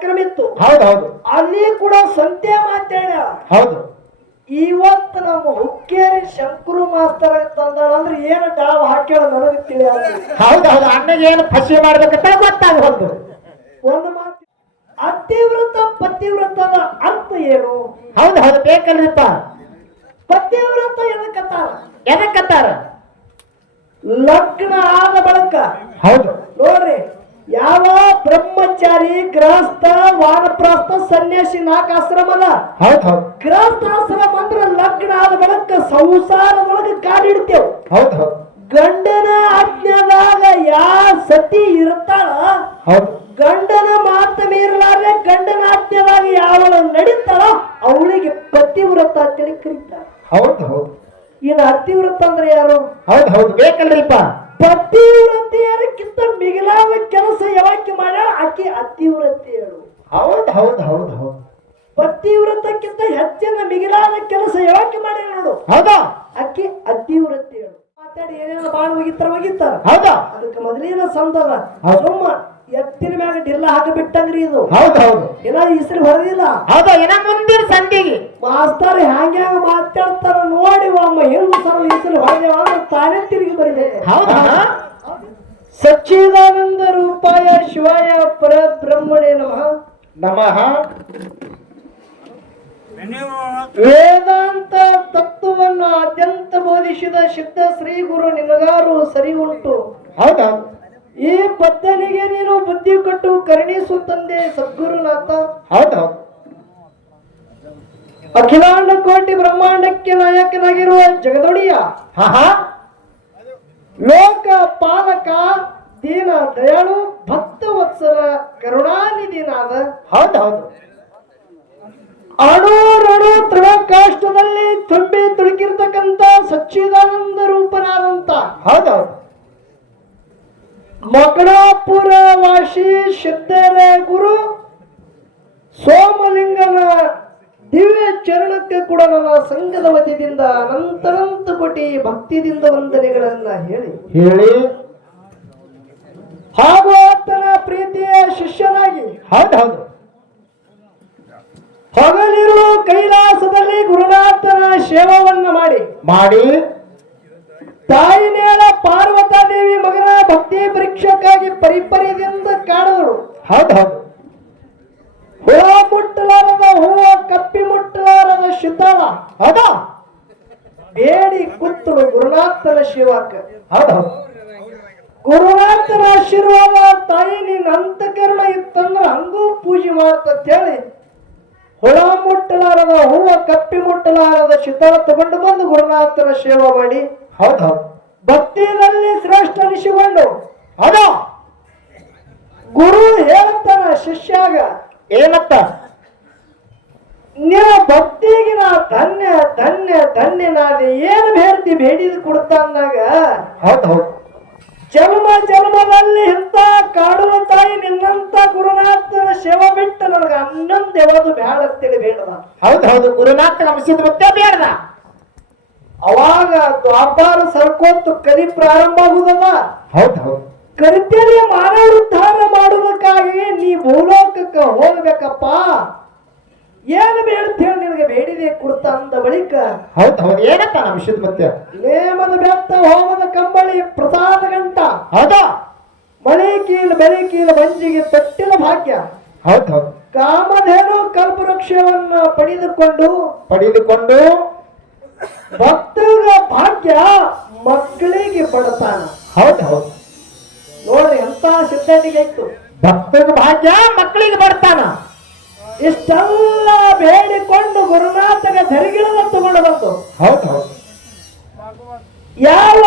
ಕಾರ್ಯಕ್ರಮ ಇತ್ತು. ಹೌದು ಅಲ್ಲಿ ಕೂಡ ಸಂತೆ ಮಾತಾಡ. ಹೌದು. ಇವತ್ತು ನಮ್ಮ ಹುಕ್ಕೇರಿ ಶಂಕರು ಮಾಸ್ತರ್ ಅಂತಂದಾಳ ಅಂದ್ರೆ ಏನು ಡಾವ್ ಹಾಕ್ಯಾಳ ನನಗೆ ತಿಳಿಯಲ್ಲ. ಹೌದು ಅಣ್ಣಗೆ ಏನು ಫಸಿ ಮಾಡ್ಬೇಕಂತ ಗೊತ್ತಾಗಬಹುದು. ಒಂದು ಮಾತು, ಅತಿವ್ರತ ಪತಿವ್ರತದ ಅರ್ಥ ಏನು? ಹೌದು ಬೇಕಲ್ರಿಪ್ಪ. ಪತಿವ್ರತ ಎದಕ್ಕತ್ತಾರ? ಲಗ್ನ ಆದ ಬಳಿಕ. ಹೌದು ನೋಡ್ರಿ, ಯಾವ ಬ್ರಹ್ಮಚಾರಿ, ಗೃಹಸ್ಥ, ವಾನಪ್ರಸ್ಥ, ಸನ್ಯಾಸಿ 4 ಆಶ್ರಮ ಅದ. ಹೌದು ಗೃಹಸ್ಥ ಆಶ್ರಮ ಅಂದ್ರೆ ಲಗ್ನ ಆದ ಬಳಿಕ ಸಂಸಾರದೊಳಗೆ ಕಾಡಿಡ್ತೇವ್. ಹೌದು ಗಂಡನ ಆಜ್ಞಾದಾಗ ಯಾ ಸತಿ ಇರ್ತಾಳ, ಹೌದು ಗಂಡನ ಮಾತು ಮೀರಲಾರ್ದೆ ಗಂಡನ ಆಜ್ಞಾದಾಗ ಯಾವಳು ನಡೀತಾಳ ಅವಳಿಗೆ ಪತಿವ್ರತ ಅಂತೇಳಿ ಕರೀತಾರ. ಹೌದು ಇನ್ನು ಅತಿವ್ರತ ಅಂದ್ರೆ ಯಾರು? ಹೌದು ಬೇಕಲ್ರಿಪ್ಪ. ಪತಿವ್ರತೆಯರಕ್ಕಿಂತ ಮಿಗಿಲಾದ ಕೆಲಸ ಯಾಕೆ ಮಾಡ ಆಕೆ ಅತಿವ್ರತೆಯರು. ಹೌದು ಪತಿವ್ರತಕ್ಕಿಂತ ಹೆಚ್ಚಿನ ಮಿಗಿಲಾದ ಕೆಲಸ ಯಾಕೆ ಮಾಡಿ ನೋಡು. ಹೌದಾ ಆಕೆ ಅತಿವ್ರತೆಯರು. ಮಾತಾಡಿ ಏನೇನೋ ಬಾಳ್ ಒಗಿತಾರ. ಹೌದಾ ಅದಕ್ಕೆ ಮೊದಲಿನ ಸಂದವ ಸುಮ್ಮ ಎತ್ತಿನ ಮ್ಯಾಗ ಡಿಲ್ಲ ಹಾಕಿಬಿಟ್ಟಂಗ್ರಿ ಇದು. ಹೌದು ಏನ ಇಸ್ರಿ ಹೊರದಿಲ್ಲ. ಹೌದು ಏನ ಮುಂದಿನ ಸಂಧಿಗೆ ಮಾಸ್ತರ್ ಹ್ಯಾಂಗ ಮಾತಾಡ್ತಾರ ನೋಡಿ ಒಮ್ಮ ಹಿಂಗ್ ಸಲ ಇಸ್ರಿ ಹೊರದೇವ ಅಂದ್ರೆ ತಾನೇ ತಿರುಗಿ ಬರಬೇಕು. ಹೌದಾ. ಸಚ್ಚಿದಾನಂದ ರೂಪಾಯ ಶಿವಾಯ ಪರಬ್ರಹ್ಮಣೇ ನಮಃ. ವೇದಾಂತ ತತ್ವವನ್ನು ಅತ್ಯಂತ ಬೋಧಿಸಿದ ಸಿದ್ಧ ಶ್ರೀ ಗುರು ನಿನಗಾರು ಸರಿ ಉಂಟು. ಹೌದಾ. ಈ ಬದ್ಧನಿಗೆ ನೀನು ಬುದ್ಧಿ ಕೊಟ್ಟು ಕರುಣಿಸು ತಂದೆ ಸದ್ಗುರುನಾಥ. ಹೌದು ಅಖಿಲಾಂಡ ಕೋಟಿ ಬ್ರಹ್ಮಾಂಡಕ್ಕೆ ನಾಯಕನಾಗಿರುವ ಜಗದೊಡೆಯ, ಲೋಕ ಪಾಲಕ, ದೀನ ದಯಾಳು, ಭಕ್ತ ವತ್ಸಲ, ಕರುಣಾನಿಧಿನಾದ. ಹೌದು ಅಣು ತೃಣಕಾಷ್ಟದಲ್ಲಿ ತುಂಬಿ ತುಳುಕಿರ್ತಕ್ಕಂಥ ಸಚ್ಚಿದಾನಂದ ರೂಪನಾದಂತ ಹೌದು ಮಕಳಾಪುರ ವಾಸಿ ಸಿದ್ಧರ ಗುರು ಸೋಮಲಿಂಗನ ದಿವ್ಯ ಚರಣಕ್ಕೆ ಕೂಡ ನನ್ನ ಸಂಘದ ವತಿಯಿಂದ ಅನಂತ ಕೋಟಿ ಭಕ್ತಿಯಿಂದ ವಂದನೆಗಳನ್ನ ಹೇಳಿ ಹಾಗೂ ಆತನ ಪ್ರೀತಿಯ ಶಿಷ್ಯನಾಗಿ ಹೌದು ಹಗಲಿರುಳು ಕೈಲಾಸದಲ್ಲಿ ಗುರುನಾಥನ ಸೇವವನ್ನ ಮಾಡಿ ತಾಯಿ ನೇಳ ಪಾರ್ವತಾದೇವಿ ಮಗನ ಭಕ್ತಿ ಪರೀಕ್ಷಕ್ಕಾಗಿ ಪರಿಪರಿದಿಂದ ಕಾಡಿದರು. ಹೌದು ಹುಳ ಮುಟ್ಟಲಾರದ ಹೂವ, ಕಪ್ಪಿ ಮುಟ್ಟಲಾರದ ಶಿತಳ. ಹೌದಾ. ಬೇಡಿ ಕೂತಳು ಗುರುನಾಥನ ಶಿವಕ್ಕೆ. ಹೌದು ಗುರುನಾಥನ ಆಶೀರ್ವಾದ ತಾಯಿ ನಿನ್ನ ಅಂತಃಕರಣ ಇತ್ತಂದ್ರ ಹಂಗೂ ಪೂಜೆ ಮಾಡ್ತಂತ ಹೇಳಿ ಹುಳ ಮುಟ್ಟಲಾರದ ಹೂವ, ಕಪ್ಪಿ ಮುಟ್ಟಲಾರದ ಶಿತಳ ತಗೊಂಡು ಬಂದು ಗುರುನಾಥನ ಸೇವಾ ಮಾಡಿ ಹೌದು ಭಕ್ತಿಯಲ್ಲಿ ಶ್ರೇಷ್ಠ ಅನಿಸಿಕೊಂಡು ಹೌದು ಗುರು ಹೇಳ್ತಾನ ಶಿಷ್ಯಾಗ, ಏನತ್ತ? ನಿನ್ನ ಭಕ್ತಿಗೆ ನಾ ಧನ್ಯ ಧನ್ಯ ಧನ್ಯನಾದೆ. ಏನು ಬೇಡ್ತಿ ಬೇಡಿದ ಕೊಡ್ತಾ ಅಂದಾಗ ಹೌದು ಜನ್ಮದಲ್ಲಿ ಇಂಥ ಕಾಡುವ ತಾಯಿ ನಿನ್ನಂತ ಗುರುನಾಥನ ಸೇವಾ ಬಿಟ್ಟು ನನಗೆ ಅನ್ನೊಂದು ಯಾವುದು ಬೇಡ ಅಂತೇಳಿ ಬೇಡದ. ಹೌದು ಗುರುನಾಥ ನಮಿಸಿದ ಮತ್ತೆ ಬೇಡದ. ಅವಾಗ ದ್ವಾಪಾರ ಸರ್ಕೋತ್ತು ಕಲಿ ಪ್ರಾರಂಭ ಆಗುದದ. ಹೌದು ಕರಿತೇಲಿ ಮಾನವ ಉದ್ಧಾರ ಮಾಡುವುದಕ್ಕಾಗಿ ನೀ ಭೂಲೋಕಕ್ಕೆ ಹೋಗ್ಬೇಕಪ್ಪ. ಏನು ಬೇಡ್ತೇವೆ ನಿನಗೆ ಬೇಡಿದೆ ಕೊಡ್ತ ಅಂದ ಬಳಿಕ ಹೌದು ಏನಪ್ಪ ನಮಿಸಿದ ಮತ್ತೆ ನೇಮದ ಬೆತ್ತ, ಹೋಮದ ಕಂಬಳಿ, ಪ್ರಸಾದ ಗಂಟ, ಹೌದಾ ಮಳೆ ಕೀಲು, ಬೆಳೆ ಕೀಲು, ಮಂಜಿಗೆ ತೊಟ್ಟಿನ ಭಾಗ್ಯ. ಹೌದು ಕಾಮಧೇನು ಕಲ್ಪವೃಕ್ಷವನ್ನ ಪಡೆದುಕೊಂಡು ಭಕ್ತಗ ಭಾಗ್ಯ, ಮಕ್ಕಳಿಗೆ ಬಡತಾನ. ಹೌದು ನೋಡ್ರಿ ಎಂತ ಸಿದ್ಧಟಿಗೆ ಇತ್ತು. ಭಕ್ತಗ ಭಾಗ್ಯ, ಮಕ್ಕಳಿಗೆ ಬಡತಾನ. ಇಷ್ಟೆಲ್ಲ ಬೇಡಿಕೊಂಡು ಗುರುನಾಥಗ ಧರಿಗಿಳದ ತಗೊಂಡು ಬಂತು. ಹೌದು ಯಾವ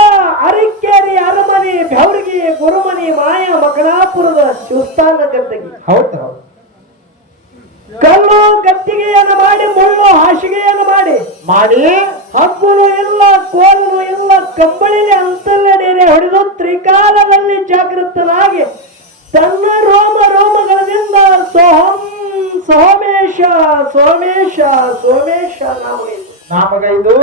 ಅರಿಕೇರಿ, ಅರಮನೆ, ಬೆವರ್ಗಿ, ಗುರುಮನಿ, ಮಾಯ, ಮಕಳಾಪುರದ ಶಿವಸ್ಥಾನ ಗದ್ದಗಿ. ಹೌದು ಕಲ್ಲು ಗದ್ದಿಗೆಯನ್ನು ಮಾಡಿ, ಮುಳ್ಳು ಹಾಸಿಗೆಯನ್ನು ಮಾಡಿ ಹಬ್ಬನು ಇಲ್ಲ, ಕೋಲನು ಇಲ್ಲ, ಕಂಬಳಿಗೆ ಅಂತಲ್ಲಡೆಯೇ ಹೊಡೆದು ತ್ರಿಕಾಲದಲ್ಲಿ ಜಾಗೃತನಾಗಿ ತನ್ನ ರೋಮಗಳಿಂದ ಸೋಮೇಶ ಸೋಮೇಶ ಸೋಮೇಶ ನಾಮಗೈದು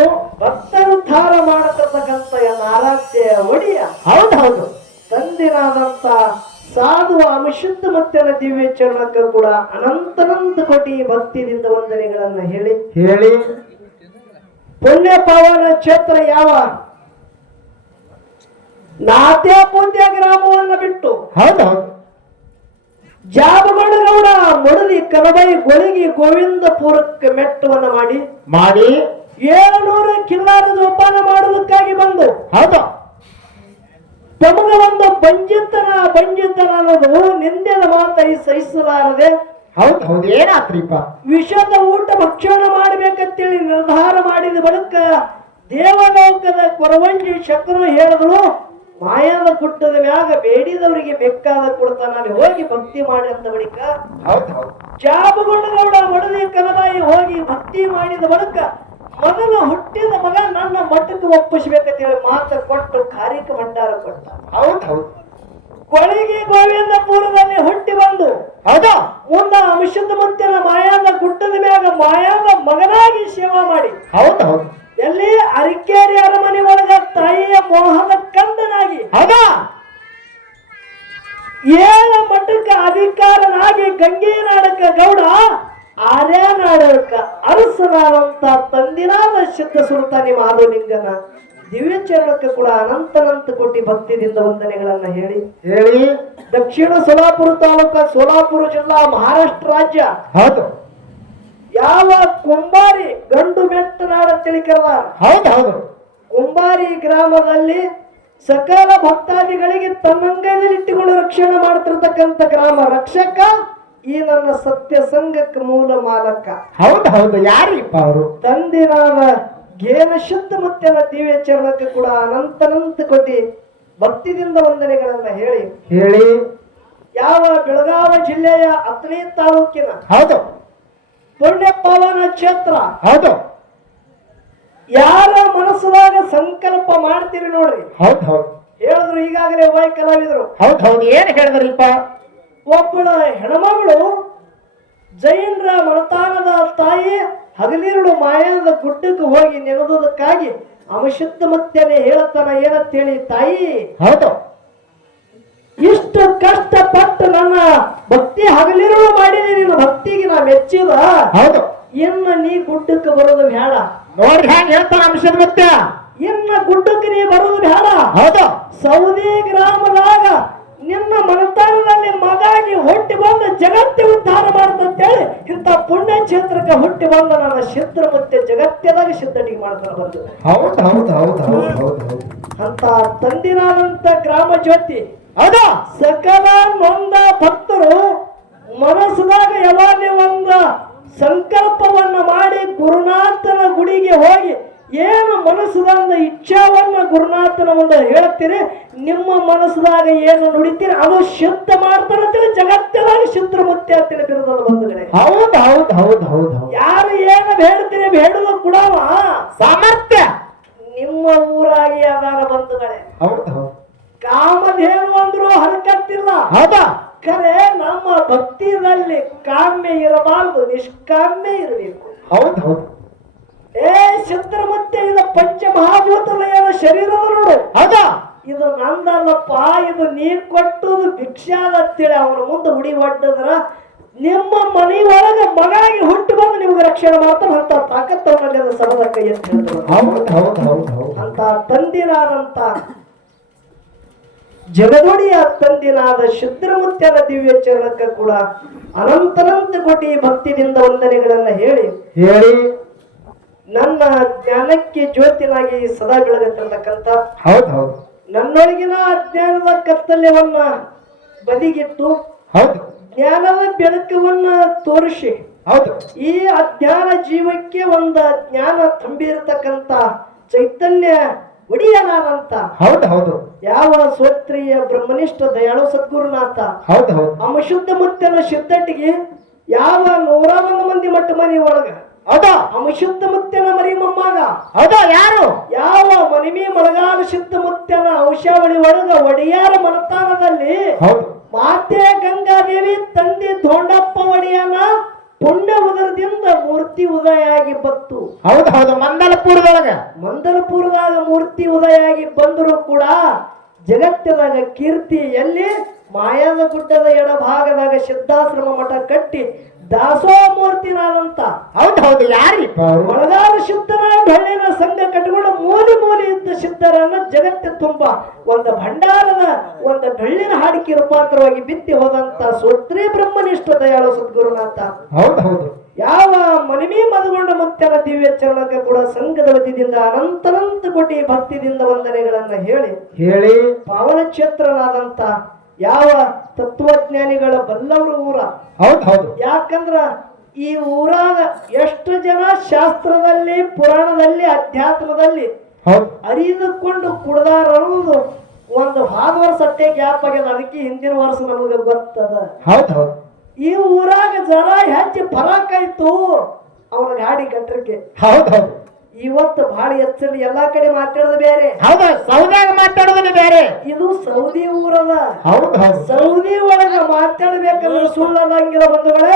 ಭಕ್ತರುದ್ಧಾರ ಮಾಡತಕ್ಕಂಥ ನಾರಾಜ್ಯ ಒಡಿಯ. ಹೌದು ತಂದಿನಾದಂತ ಸಾಧು ಅಮಶುದ್ಧ ಮತ್ತನ ದಿವ್ಯ ಚರಣಕ್ಕ ಕೂಡ ಅನಂತನಂತ ಕೋಟಿ ಭಕ್ತಿಯಿಂದ ವಂದನೆಗಳನ್ನ ಹೇಳಿ ಹೇಳಿ ಪುಣ್ಯ ಪಾವನ ಕ್ಷೇತ್ರ ಯಾವ ನಾತ್ಯಾಪುಂತ್ಯ ಗ್ರಾಮವನ್ನ ಬಿಟ್ಟು ಹೌದೌದು ಜಾಬಗೌಡ ಮೊಡಲಿ ಕನಬೈ ಗೊಳಗಿ ಗೋವಿಂದಪುರಕ್ಕೆ ಮೆಟ್ಟವನ್ನ ಮಾಡಿ ಮಾಡಿ 700 ಕಿಲ್ಲಾರ ಜೋಪಾನ ಮಾಡುವುದಕ್ಕಾಗಿ ಬಂದು ಹೌದು ತಮಗ ಒಂದು ಬಂಜಿತನ ಅನ್ನೋದು ನಿಂದೆದ ಮಾತಾಡಿ ಸಹಿಸಲಾರದೆ ಹೌದು ಹೌದು ಏನಾತ್ರಿಪ್ಪ ವಿಷದ ಊಟ ಭಕ್ಷಣ ಮಾಡಬೇಕಂತೇಳಿ ನಿರ್ಧಾರ ಮಾಡಿದ ಬಳಿಕ ದೇವಲೋಕದ ಕೊರವಂಜಿ ಶಕ್ರು ಹೇಳಿದ್ರು ಮಾಯಾದ ಗುಡ್ಡದ ಮ್ಯಾಗ ಬೇಡಿದವರಿಗೆ ಬೇಕಾದ ಕೊಡ್ತಾನ ಅಲ್ಲಿ ಹೋಗಿ ಭಕ್ತಿ ಮಾಡಿ ಅಂದ ಬಳಿಕ ಹೌದು ಹೌದು ಜಾಬಗೊಂಡಗೌಡ ಮೊಡಲಿ ಕನಬಾಯಿ ಹೋಗಿ ಭಕ್ತಿ ಮಾಡಿದ ಬಳಿಕ ಮೊದಲು ಹುಟ್ಟಿದ ಮಗ ನನ್ನ ಮಠಕ್ಕೆ ಒಪ್ಪಿಸ್ಬೇಕಂತೇಳಿ ಮಾತು ಕೊಟ್ಟು ಕಾರಿಕ ಭಂಡಾರ ಕೊಟ್ಟ ಹೌದು ಹೌದು ಕೊಳಗಿ ಗೋವಿಂದಪುರದಲ್ಲಿ ಹುಟ್ಟಿ ಬಂದು ಹೌದಾ ಮುಂದ ಅಂಶದ ಮುತ್ತಿನ ಮಾಯಾದ ಗುಡ್ಡದ ಮ್ಯಾಗ ಮಾಯಾದ ಮಗನಾಗಿ ಸೇವಾ ಮಾಡಿ ಹೌದು ಹೌದು ಎಲ್ಲಿ ಅರಿಕೇರಿ ಅರಮನೆ ಒಳಗ ತಾಯಿಯ ಮೋಹದ ಕಂದನಾಗಿ ಹೌದಾ 7 ಮಠಕ್ಕೆ ಅಧಿಕಾರನಾಗಿ ಗಂಗೇನಾಡಕ ಗೌಡ ಆರ್ಯನಾಡಕ ಅರಸನಾದಂತ ತಂದಿನಾದ ಸಿದ್ಧ ಸುಲ್ತಾನಿ ಮಾಧವಲಿಂಗನ ದಿವ್ಯ ಚರಣಕ್ಕೆ ಕೂಡ ಅನಂತ ಕೋಟಿ ಭಕ್ತಿಯಿಂದ ವಂದನೆಗಳನ್ನ ಹೇಳಿ ಹೇಳಿ ದಕ್ಷಿಣ ಸೋಲಾಪುರ ತಾಲೂಕ ಸೋಲಾಪುರ ಜಿಲ್ಲಾ ಮಹಾರಾಷ್ಟ್ರ ರಾಜ್ಯ ಹೌದು ಯಾವ ಕುಂಬಾರಿ ಗಂಡು ಬೆಟ್ಟನಾಡ ತಿಳಿಕರದ ಹೌದು ಹೌದು ಕುಂಬಾರಿ ಗ್ರಾಮದಲ್ಲಿ ಸಕಲ ಭಕ್ತಾದಿಗಳಿಗೆ ತನ್ನಂಗೈದಲ್ಲಿ ಇಟ್ಟುಕೊಂಡು ರಕ್ಷಣೆ ಮಾಡ್ತಿರ್ತಕ್ಕಂಥ ಗ್ರಾಮ ರಕ್ಷಕ ಈ ನನ್ನ ಸತ್ಯ ಸಂಘಕ್ಕೆ ಮೂಲ ಮಾಲಕ ಹೌದು ಹೌದು ಯಾರಿಪ್ಪ ಅವರು ತಂದಿನಾದ ಗೇನ ಶುದ್ಧ ಮುತ್ತನ ದಿವ್ಯ ಚರಣಕ್ಕೆ ಕೂಡ ಅನಂತ ಕೋಟಿ ಭಕ್ತಿದಿಂದ ವಂದನೆಗಳನ್ನ ಹೇಳಿ ಹೇಳಿ ಯಾವ ಬೆಳಗಾವಿ ಜಿಲ್ಲೆಯ ಅಥಣಿ ತಾಲೂಕಿನ ಹೌದು ಪುಣ್ಯ ಪಾವನ ಕ್ಷೇತ್ರ ಹೌದು ಯಾರ ಮನಸ್ಸದಾಗ ಸಂಕಲ್ಪ ಮಾಡ್ತೀರಿ ನೋಡ್ರಿ ಹೌದು ಹೌದು ಹೇಳಿದ್ರು ಈಗಾಗಲೇ ವೈ ಕಲಾವಿದರು ಹೌದು ಹೌದು ಏನ್ ಹೇಳಿದ್ರಿಪ್ಪ ಒಬ್ಬಳ ಹೆಣ್ಮಗಳು ಜೈನರ ಮನತಾನದ ತಾಯಿ ಹಗಲಿರುಳು ಮಾಯಾದ ಗುಡ್ಡಕ್ಕೆ ಹೋಗಿ ನೆನೆದುದಕ್ಕಾಗಿ ಅಮಶುದ್ಧ ಮತ್ತೇನೆ ಹೇಳತನ ಏನಂತೇಳಿ ತಾಯಿ ಹೌದು ಇಷ್ಟು ಕಷ್ಟಪಟ್ಟು ನನ್ನ ಭಕ್ತಿ ಹಗಲಿರುಳು ಮಾಡಿದೆ ನಿನ್ನ ಭಕ್ತಿಗೆ ನಾ ಮೆಚ್ಚಿದ ಹೌದು ಇನ್ನು ನೀ ಗುಡ್ಡಕ್ಕೆ ಬರೋದು ಬೇಡ ನೋಡ್ರಿ ಹ್ಯಾಂಗ ಹೇಳ್ತಾರ ಅಂಶದ ಮತ್ತೆ ಇನ್ನ ಗುಡ್ಡಕ್ಕೆ ನೀ ಬರೋದು ಬೇಡ ಹೌದು ಸೌದಿ ಗ್ರಾಮದಾಗ ನಿನ್ನ ಮನತಾನದಲ್ಲಿ ಮಗಾಗಿ ಹುಟ್ಟಿ ಬಂದು ಜಗತ್ತಿ ಉದ್ಧಾರ ಮಾಡ್ತಂತೇಳಿ ಇಂಥ ಪುಣ್ಯ ಕ್ಷೇತ್ರಕ್ಕೆ ಹುಟ್ಟಿ ಬಂದ ನನ್ನ ಸಿದ್ಧರ ಮತ್ತೆ ಜಗತ್ತದಾಗ ಸಿದ್ಧಟಿಗೆ ಮಾಡ್ತಾನೆ ಬಂದು ಹೌದು ಹೌದು ಹೌದು ಹೌದು ಹೌದು ಹೌದು ಅಂತ ತಂದಿನಾದಂತ ಗ್ರಾಮ ಜ್ಯೋತಿ ಹೌದು ಸಕಲ ನೊಂದ ಭಕ್ತರು ಮನಸ್ಸದಾಗ ಯಾವಾಗ ಒಂದು ಸಂಕಲ್ಪವನ್ನ ಮಾಡಿ ಗುರುನಾಥನ ಗುಡಿಗೆ ಹೋಗಿ ಏನು ಮನಸ್ಸದ ಇಚ್ಛಾವನ್ನ ಗುರುನಾಥನ ಮುಂದೆ ಹೇಳ್ತೀರಿ ನಿಮ್ಮ ಮನಸ್ಸದಾಗ ಏನು ನುಡಿತೀರಿ ಅದು ಶುದ್ಧ ಮಾಡ್ತಾರಂತೇಳಿ ಜಗತ್ತದಾಗ ಶುದ್ಧ ಮುತ್ಯ ಅಂತೇಳಿ ಬಿರುದದ ಬಂಧುಗಳೇ ಹೌದು ಹೌದು ಹೌದು ಹೌದು ಹೌದು ಯಾರು ಏನು ಬೇಡ್ತೀರಿ ಬೇಡುವ ಕೂಡವ ಸಾಮರ್ಥ್ಯ ನಿಮ್ಮ ಊರಾಗಿ ಅದಾನ ಬಂಧುಗಳೇ ಹೌದು ಹೌದು ಕಾಮಧೇನು ಅಂದ್ರು ಹರಕತ್ತಿಲ್ಲ ಹೌದಾ ಖರೆ ನಮ್ಮ ಭಕ್ತಿಯಲ್ಲಿ ಕಾಮ್ಯ ಇರಬಾರ್ದು ನಿಷ್ಕಾಮ್ಯ ಇರಬೇಕು ಹೌದು ಹೌದು ಏ ಶುದ್ಧ ಮತ್ತೆ ಇದು ಪಂಚಮಹಾಭೂತಲಯದ ಶರೀರದ ನೋಡು ಹೌದಾ ಇದು ನಂದಲ್ಲಪ್ಪ ಇದು ನೀ ಕೊಟ್ಟುದು ಭಿಕ್ಷಾದ ಅಂತೇಳಿ ಅವನ ಮುಂದೆ ಹುಡಿ ಒಡ್ಡದ್ರ ನಿಮ್ಮ ಮನೆಯೊಳಗೆ ಮಗಾಗಿ ಹುಟ್ಟು ಬಂದು ನಿಮ್ಗೆ ರಕ್ಷಣೆ ಮಾಡ್ತಾನೆ ಅಂತ ತಾಕತ್ತವನಲ್ಲಿ ಅದು ಸಬದ ಕೈ ಅಂತ ಹೇಳಿದ್ರು ಹೌದು ಹೌದು ಹೌದು ಹೌದು ಅಂತ ತಂದಿನಾದಂತ ಜಗದೊಡಿಯ ತಂದಿನಾದ ಶುದ್ರಮುತ್ಯನ ದಿವ್ಯ ಚರಣಕ್ಕೆ ಕೂಡ ಅನಂತ ಕೋಟಿ ಭಕ್ತಿಯಿಂದ ವಂದನೆಗಳನ್ನ ಹೇಳಿ ಹೇಳಿ ನನ್ನ ಜ್ಞಾನಕ್ಕೆ ಜ್ಯೋತಿನಾಗಿ ಸದಾ ಬೆಳಗತ್ತಿರ್ತಕ್ಕಂಥ ಹೌದು ಹೌದು ನನ್ನೊಳಗಿನ ಅಜ್ಞಾನದ ಕತ್ತಲ್ಯವನ್ನ ಬದಿಗಿಟ್ಟು ಹೌದು ಜ್ಞಾನದ ಬೆಳಕವನ್ನ ತೋರಿಸಿ ಹೌದು ಈ ಅಜ್ಞಾನ ಜೀವಕ್ಕೆ ಒಂದು ಜ್ಞಾನ ತುಂಬಿರತಕ್ಕಂತ ಚೈತನ್ಯ ಒಡೆಯನಾದಂತ ಹೌದು ಹೌದು ಯಾವ ಸ್ವತ್ರಿಯ ಬ್ರಹ್ಮನಿಷ್ಠ ದಯಾಳು ಸದ್ಗುರುನಾಥ ಹೌದು ಹೌದು ಅಮಶುದ್ಧ ಮುತ್ತನ ಸಿದ್ಧಟಿಗೆ ಯಾವ 101 ಮಂದಿ ಮಟ್ಟ ಮನೆ ಒಳಗ ಹೌದಾ ಅಮಶುದ್ಧ ಮುತ್ತನ ಮರಿ ಮೊಮ್ಮಗ ಹೌದಾ ಯಾರು ಯಾವ ಮನಿಮಿ ಮಳಗಾಲ ಶುದ್ಧ ಮುತ್ತನ ಔಷಾವಳಿ ಒಳಗ ಒಡೆಯಾರ ಮನತಾನದಲ್ಲಿ ಹೌದು ಮಾತೆ ಗಂಗಾದೇವಿ ತಂದೆ ದೊಂಡಪ್ಪ ಒಡೆಯನ ಪುಣ್ಯ ಉದರದಿಂದ ಮೂರ್ತಿ ಉದಯ ಆಗಿ ಬತ್ತು ಹೌದು ಹೌದು ಮಂದಲಪುರದೊಳಗ ಮಂದಲಪುರದಾಗ ಮೂರ್ತಿ ಉದಯ ಆಗಿ ಬಂದರೂ ಕೂಡ ಜಗತ್ತಿನಾಗ ಕೀರ್ತಿ ಎಲ್ಲಿ ಮಾಯದ ಗುಡ್ಡದ ಎಡಭಾಗದಾಗ ಸಿದ್ಧಾಶ್ರಮ ಮಠ ಕಟ್ಟಿ ದಾಸೋಹ ಮೂರ್ತಿನಾದಂತ ಹೌದು ಹೌದು ಯಾರಿಪ್ಪ ಅವ್ರು? ಒಳಗಾದ ಸಿದ್ಧನ ಬೆಳ್ಳಿನ ಸಂಘ ಕಟ್ಟಿಕೊಂಡು ಮೂಲೆ ಮೂಲೆ ಇದ್ದ ಸಿದ್ಧರನ್ನ ಜಗತ್ತಿನ ತುಂಬ ಒಂದು ಭಂಡಾರದ ಒಂದು ಬೆಳ್ಳಿನ ಹಾಡಿಕೆ ರೂಪಾಂತರವಾಗಿ ಬಿತ್ತಿ ಹೋದಂತ ಸೂತ್ರಿ ಬ್ರಹ್ಮನಿಷ್ಠ ದಯಾಳು ಸದ್ಗುರುನಾಥ. ಹೌದು ಹೌದು ಯಾವ ಮನಿಮಿ ಮದುಗೊಂಡ ಮುತ್ಯನ ದಿವ್ಯ ಚರಣಕ್ಕೆ ಕೂಡ ಸಂಘದ ವತಿಯಿಂದ ಅನಂತನಂತ ಕೋಟಿ ಭಕ್ತಿದಿಂದ ವಂದನೆಗಳನ್ನ ಹೇಳಿ ಪಾವನ ಕ್ಷೇತ್ರನಾದಂತ ಯಾವ ತತ್ವಜ್ಞಾನಿಗಳ ಬಲ್ಲವರು ಊರ. ಹೌದು ಹೌದು ಯಾಕಂದ್ರ ಈ ಊರಾಗ ಎಷ್ಟು ಜನ ಶಾಸ್ತ್ರದಲ್ಲಿ ಪುರಾಣದಲ್ಲಿ ಅಧ್ಯಾತ್ಮದಲ್ಲಿ ಹೌದು ಅರಿದುಕೊಂಡು ಕುಡ್ದಾರ ಅನ್ನೋದು ಒಂದು ಹಾದ ವರ್ಷ ಅಟ್ಟೆ ಗ್ಯಾಪ್ ಆಗ್ಯದ. ಅದಕ್ಕೆ ಹಿಂದಿನ ವರ್ಷ ನಮಗೆ ಗೊತ್ತದ. ಹೌದು ಹೌದು ಈ ಊರಾಗ ಜರ ಹೆಚ್ಚು ಫರಕ್ ಆಯ್ತು ಅವನ ಗಾಡಿ ಗಟ್ರಕ್ಕೆ. ಹೌದು ಹೌದು ಇವತ್ತು ಬಹಳ ಹೆಚ್ಚು ಎಲ್ಲಾ ಕಡೆ ಮಾತಾಡೋದು ಬೇರೆ. ಹೌದು ಸೌದ್ಯಾಗ ಮಾತಾಡೋದನ್ನ ಬೇರೆ. ಇದು ಸೌದಿ ಊರದ. ಹೌದು ಹೌದು ಸೌದಿ ಒಳಗ ಮಾತಾಡ್ಬೇಕಂದ್ರೆ ಸುಳ್ಳದಂಗಿಲ್ಲ ಬಂಧುಗಳೇ.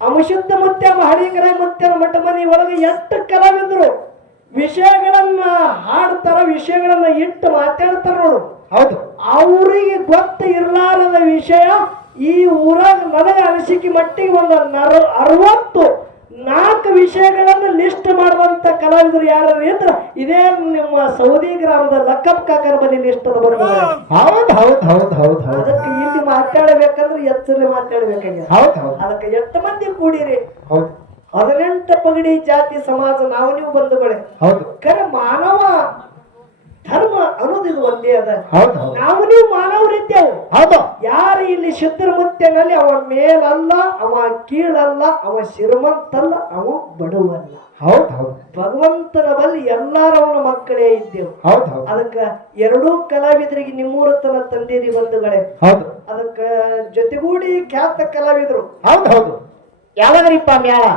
ಅಮಶುದ್ಧ ಮುತ್ಯ ಮಹಳೀಕರ ಮುತ್ಯನ ಮಠ ಮನಿ ಒಳಗೆ ಎಷ್ಟು ಕಲಾವಿದರು ವಿಷಯಗಳನ್ನ ಹಾಡ್ತಾರ, ವಿಷಯಗಳನ್ನ ಇಟ್ಟು ಮಾತಾಡ್ತಾರ ನೋಡು. ಹೌದು ಅವರಿಗೆ ಗೊತ್ತ ಇರ್ಲಾರದ ವಿಷಯ ಈ ಊರಾಗ ನನಗೆ ಅನಿಸಿಕೆ ಮಟ್ಟಿಗೆ ಒಂದು 64 ವಿಷಯಗಳನ್ನು ಲಿಸ್ಟ್ ಮಾಡುವಂತ ಕಲಾವಿದರು ಯಾರು ಇದ್ರೆ ಇದೇ ನಿಮ್ಮ ಸೌದಿ ಗ್ರಾಮದ ಲಕ್ಕಪ್ ಕಾಕರ ಬಳಿ ಲಿಸ್ಟ್ ಅದ ಬಂದಿದೆ. ಹೌದು ಹೌದು ಹೌದು ಹೌದು ಹೌದು ಅದಕ್ಕೆ ಇಲ್ಲಿ ಮಾತಾಡಬೇಕಂದ್ರೆ ಎಚ್ಚರಿ ಮಾತಾಡ್ಬೇಕಾಗ್ಯದ. ಹೌದು ಹೌದು ಅದಕ್ಕೆ ಎಷ್ಟು ಮಂದಿ ಕೂಡಿರಿ? ಹೌದು 18 ಪಗಡಿ ಜಾತಿ ಸಮಾಜ ನಾವು ನೀವು ಬಂಧುಗಳೇ. ಹೌದು ಖರೆ ಮಾನವ ಧರ್ಮ ಅನ್ನೋದು ಇದು ಒಂದೇ ಅದ. ಹೌದು ಹೌದು ನಾವು ನೀವು ಮಾನವರಿದ್ದೇವು. ಹೌದು ಯಾರು ಇಲ್ಲಿ ಸಿದ್ಧರ ಮುತ್ಯನಲ್ಲಿ ಅವ ಮೇಲಲ್ಲ, ಅವ ಕೀಳಲ್ಲ, ಅವ ಶ್ರೀಮಂತಲ್ಲ, ಅವ ಬಡವಲ್ಲ. ಹೌದು ಹೌದು ಭಗವಂತನ ಬಲ್ಲಿ ಎಲ್ಲಾರು ಅವನ ಮಕ್ಕಳೇ ಇದ್ದೇವು. ಹೌದು ಹೌದು ಅದಕ್ಕ ಎರಡೂ ಕಲಾವಿದರಿಗೆ ನಿಮ್ಮೂರತನ ತಂದಿರಿ ಬಂಧುಗಳೇ. ಹೌದು ಅದಕ್ಕ ಜೊತೆಗೂಡಿ ಖ್ಯಾತ ಕಲಾವಿದರು. ಹೌದು ಹೌದು ಯಾವಾಗ್ರಿಪ್ಪ ಮ್ಯಾಳ?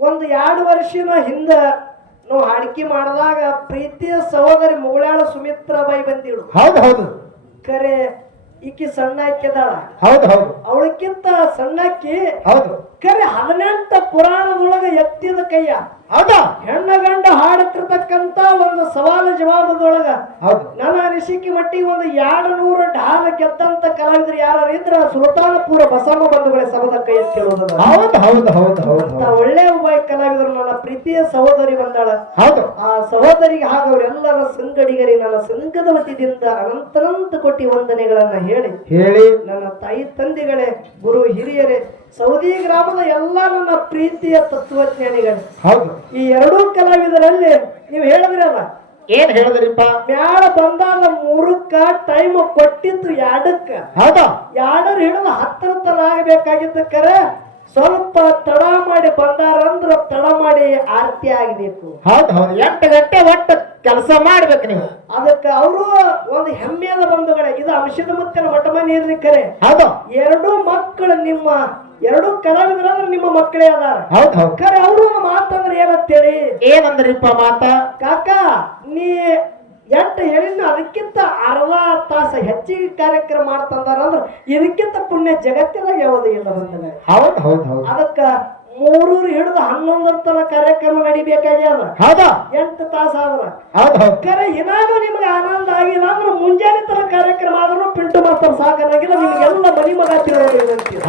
ಒಂದು 2 ವರ್ಷದ ಹಿಂದ ನಾವು ಅಡಿಕೆ ಮಾಡಿದಾಗ ಪ್ರೀತಿಯ ಸಹೋದರಿ ಮುಗುಳಾಳ ಸುಮಿತ್ರಾಬಾಯಿ ಬಂದಿಳು. ಹೌದು ಹೌದು ಖರೆ ಈಕಿ ಸಣ್ಣ ಅಕ್ಕಿದಾಳ. ಹೌದು ಹೌದು ಅವಳಕ್ಕಿಂತ ಸಣ್ಣಕ್ಕಿ. ಹೌದು ಖರೆ 18 ಪುರಾಣದೊಳಗ ಎತ್ತಿದ ಕೈಯ. ಹೌದಾ ಹೆಣ್ಣ ಗಂಡ ಹಾಡುತ್ತಿರ್ತಕ್ಕಂತ ಒಂದು ಸವಾಲು ಜವಾಬದೊಳಗ ಹೌದು ನನ್ನ ಅನಿಸಿಕೆ ಮಟ್ಟಿಗೆ ಒಂದು 200 ಢಾಲ ಗೆದ್ದಂತ ಕಲಾವಿದರು ಯಾರು ಇದ್ರ ಸುಲ್ತಾನಪುರ ಬಸಮ್ಮ ಬಂಧುಗಳೇ ಸಭದ ಕೈ ಎತ್ತಿರುವುದು. ಹೌದು ಹೌದು ಹೌದು ಹೌದು ಒಳ್ಳೆ ಉಭಯ ಕಲಾವಿದರು ನನ್ನ ಪ್ರೀತಿಯ ಸಹೋದರಿ ಬಂದಾಳ. ಹೌದು ಆ ಸಹೋದರಿಗೆ ಹಾಗವರೆಲ್ಲರ ಸಂಗಡಿಗರಿ ನನ್ನ ಸಂಘದ ವತಿಯಿಂದ ಅನಂತನಂತ ಕೋಟಿ ವಂದನೆಗಳನ್ನ ಹೇಳಿ ನನ್ನ ತಾಯಿ ತಂದೆಗಳೇ, ಗುರು ಹಿರಿಯರೇ, ಸೌದಿ ಗ್ರಾಮದ ಎಲ್ಲ ನನ್ನ ಪ್ರೀತಿಯ ತತ್ವಜ್ಞಾನಿಗಳೇ. ಹೌದು ಈ ಎರಡೂ ಕಲಾವಿದರಲ್ಲಿ ನೀವು ಹೇಳಿದ್ರಲ್ಲ, ಏನ್ ಹೇಳಿದ್ರಿಪ್ಪ? ಮ್ಯಾಳ ಬಂದಾಗ 3ಕ್ಕ ಟೈಮ್ ಕೊಟ್ಟಿದ್ದು 2ಕ್ಕ. ಹೌದಾ 2 ಹಿಡಿದು 10 ತನ ಆಗಬೇಕಾಗಿದ್ದ ಕರೆ ಸ್ವಲ್ಪ ತಡ ಮಾಡಿ ಬಂದಾರಂದ್ರ ತಡ ಮಾಡಿ ಆರತಿ ಆಗಬೇಕು. ಹೌದು ಹೌದು 8 ಗಂಟೆ ಒಟ್ಟು ಕೆಲಸ ಮಾಡ್ಬೇಕು ನೀವು. ಅದಕ್ಕೆ ಅವರು ಒಂದು ಹೆಮ್ಮೆಯದ ಬಂಧುಗಳೇ. ಇದು ಅಂಶದ ಮುತ್ತಿನ ಮಠ ಮನೆ ಇರ್ಲಿ ಕರೆ. ಹೌದು 2 ಮಕ್ಕಳು ನಿಮ್ಮ 2 ಕಲಾವಿದರಂದ್ರೆ ನಿಮ್ಮ ಮಕ್ಕಳೇ ಅದಾರ. ಹೌದು ಹೌದು ಕರೆ ಅವರು ಮಾತಂದ್ರೆ ಏನಂತೇಳಿ? ಏನಂದ್ರಿಪ್ಪ ಮಾತ? ಕಾಕ ನೀ ಎಂಟು ಹೇಳಿನ ಅದಕ್ಕಿಂತ ಅರ್ಧ ತಾಸು ಹೆಚ್ಚಿಗೆ ಕಾರ್ಯಕ್ರಮ ಮಾಡ್ತಂದಾರ ಅಂದ್ರ ಇದಕ್ಕಿಂತ ಪುಣ್ಯ ಜಗತ್ತಿನಾಗ ಯಾವುದೂ ಇಲ್ಲ ಬಂದ. ಹೌದು ಹೌದು ಹೌದು ಅದಕ್ಕ 3 ಹಿಡಿದು 11 ತನ ಕಾರ್ಯಕ್ರಮ ನಡಿಬೇಕಾಗ್ಯದ. ಹೌದಾ 8 ತಾಸು ಆದ್ರ. ಹೌದು ಹೌದು ಕರೆ ಏನಾದ್ರು ನಿಮ್ಗೆ ಆನಂದ ಆಗಿಲ್ಲ ಅಂದ್ರೆ ಮುಂಜಾನೆ ತರ ಕಾರ್ಯಕ್ರಮ ಆದ್ರೂ ಪಿಂಟು ಮಾಸ್ತರ್ ಸಾಕನಾಗಿಲ್ಲ, ನಿಮ್ಗೆಲ್ಲ ಮನಿ ಮಗ ತಿರುಗಿ.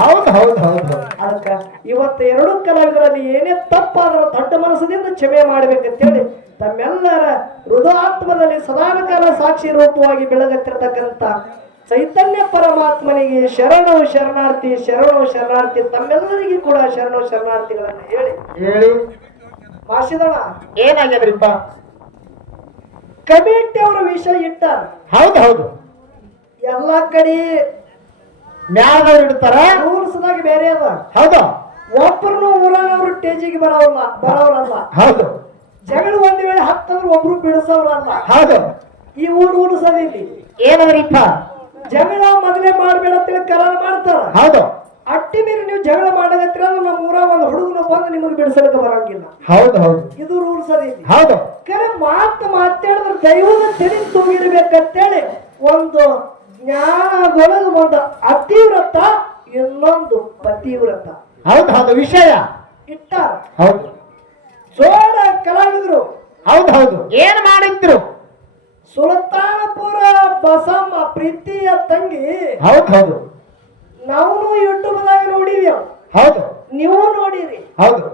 ಹೌದು ಹೌದು ಹೌದು ಅದಕ್ಕ ಇವತ್ತು 2 ಕಲಾವಿದರಲ್ಲಿ ಏನೇ ತಪ್ಪಾದ್ರೂ ದೊಡ್ಡ ಮನಸ್ಸದಿಂದ ಕ್ಷಮೆ ಮಾಡ್ಬೇಕಂತೇಳಿ ತಮ್ಮೆಲ್ಲರ ಹೃದಯಾತ್ಮದಲ್ಲಿ ಸದಾಕಾಲ ಸಾಕ್ಷಿ ರೂಪವಾಗಿ ಬೆಳಗತ್ತಿರತಕ್ಕಂತ ಚೈತನ್ಯ ಪರಮಾತ್ಮನಿಗೆ ಶರಣು ಶರಣಾರ್ಥಿ ಶರಣು ಶರಣಾರ್ಥಿ ತಮ್ಮೆಲ್ಲರಿಗೂ ಕೂಡ ಶರಣು ಶರಣಾರ್ಥಿಗಳನ್ನ ಹೇಳಿ ಮಾಸಿದಣ ಏನಾಗ್ಯದ್ರಿಪ್ಪ? ಕಮಿಟಿ ಅವರು ವಿಷಯ ಇಟ್ಟಾರ. ಹೌದು ಹೌದು ಎಲ್ಲಾ ಕಡೆ ಮ್ಯಾಲದವ್ರು ಇಡ್ತಾರ, ರೂಲ್ಸ್ದಾಗ ಬೇರೆ ಅದ. ಹೌದು ಒಬ್ಬರನ್ನು ಊರನವರು ಟೇಜಿಗೆ ಬರೋರಲ್ಲ. ಹೌದು ಜಗಳ ಒಂದ್ ವೇಳೆ ಹತ್ತಂದ್ರೆ ಒಬ್ರು ಬಿಡಿಸೋರಲ್ಲ. ಹೌದು ಈ ಊರು ರೂಲ್ಸ್ ಅದಿಲ್ಲಿ ಏನದ್ರಿಪ್ಪ? ಜಗಳ ಮೊದಲೇ ಮಾಡ್ಬೇಡ ಅಂತೇಳಿ ಕರಾರ ಮಾಡ್ತಾರ. ಹೌದು ಅಟ್ಟಿ ಮೇಲೆ ನೀವು ಜಗಳ ಮಾಡಕತ್ತೀರ ಅಂದ್ರೆ ನಮ್ಮ ಊರ ಒಂದು ಹುಡುಗನ ಬಂದು ನಿಮಗೆ ಬಿಡಿಸಲಿಕ್ಕೆ ಬರಂಗಿಲ್ಲ. ಹೌದು ಹೌದು ಇದು ರೂಲ್ಸ್ ಅದಿಲ್ಲಿ. ಹೌದು ಕರೆ ಮಾತಾಡಿದ್ರೆ ದೈವದ ತೆರಿ ತೂಗಿರ್ಬೇಕಂತೇಳಿ ಒಂದು ಜ್ಞಾನದೊಳಗೆ ಒಂದು ಅತಿವ್ರತ ಇನ್ನೊಂದು ಪತಿವ್ರತ. ಹೌದು ಹೌದು ವಿಷಯ ಇಟ್ಟಾರ. ಹೌದು ಜೋಡ ಕಲಾವಿದರು. ಹೌದು ಹೌದು ಏನ್ ಮಾಡಿದ್ರು? ಸುಲ್ತಾನಪುರ ಬಸಮ್ಮ ಪ್ರೀತಿಯ ತಂಗಿ ಹೌದು ಹೌದು ನಾವು ಯೂಟ್ಯೂಬ್ದಾಗ ನೋಡಿವಿ ಹೌದು ನೀವು ನೋಡಿರಿ ಹೌದು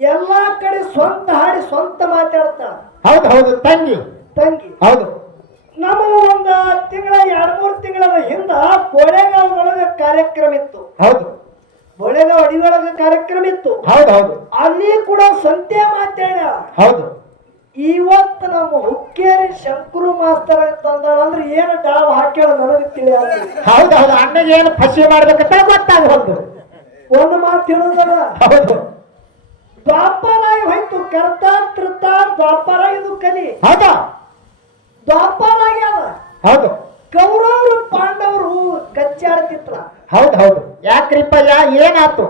ಎಲ್ಲಾ ಕಡೆ ಸ್ವಂತ ಹಾಡಿ ಸ್ವಂತ ಮಾತಾಡ್ತಾಳ ಹೌದು ಹೌದು ತಂಗಿ ತಂಗಿ. ಹೌದು ನಮ್ಮ ಒಂದ ತಿಂಗಳ 2-3 ತಿಂಗಳ ಹಿಂದ ಬೋಳೆಗಾಂವೊಳಗ ಕಾರ್ಯಕ್ರಮ ಇತ್ತು. ಹೌದು ಬೋಳೆಗಾಂವ್ ಅಡಿಯೊಳಗ ಕಾರ್ಯಕ್ರಮ ಇತ್ತು. ಹೌದು ಹೌದು ಅಲ್ಲಿ ಕೂಡ ಸಂತೆ ಮಾತಾಡ. ಹೌದು ಇವತ್ತು ನಮ್ಮ ಹುಕ್ಕೇರಿ ಶಂಕರು ಮಾಸ್ತರ್ ತಂದಾಳ ಅಂದ್ರೆ ಏನು ಡಾವ್ ಹಾಕ್ಯಾಳ ನನಗೆ ತಿಳಿಯಲ್ಲ. ಹೌದು ಹೌದು ಅಣ್ಣಗೆ ಏನು ಫಸಿ ಮಾಡ್ಬೇಕಂತ ಗೊತ್ತಾಗಬಹುದು. ಒಂದು ಮಾತು ಹೇಳುದಲ್ಲ, ಹೌದು ದ್ವಾಪರಾಗಿ ಹೋಯ್ತು ಕರ್ತ ತೃತ ದ್ವಾಪರ ಇದು ಕಲಿ. ಹೌದಾ ದ್ವಾಪರಾಗಿ ಅದ. ಹೌದು ಕೌರವರು ಪಾಂಡವರು ಕಚ್ಚಾಡ್ತಿತ್ರ. ಹೌದು ಹೌದು ಯಾಕ್ರಿಪ್ಪ ಏನಾತು?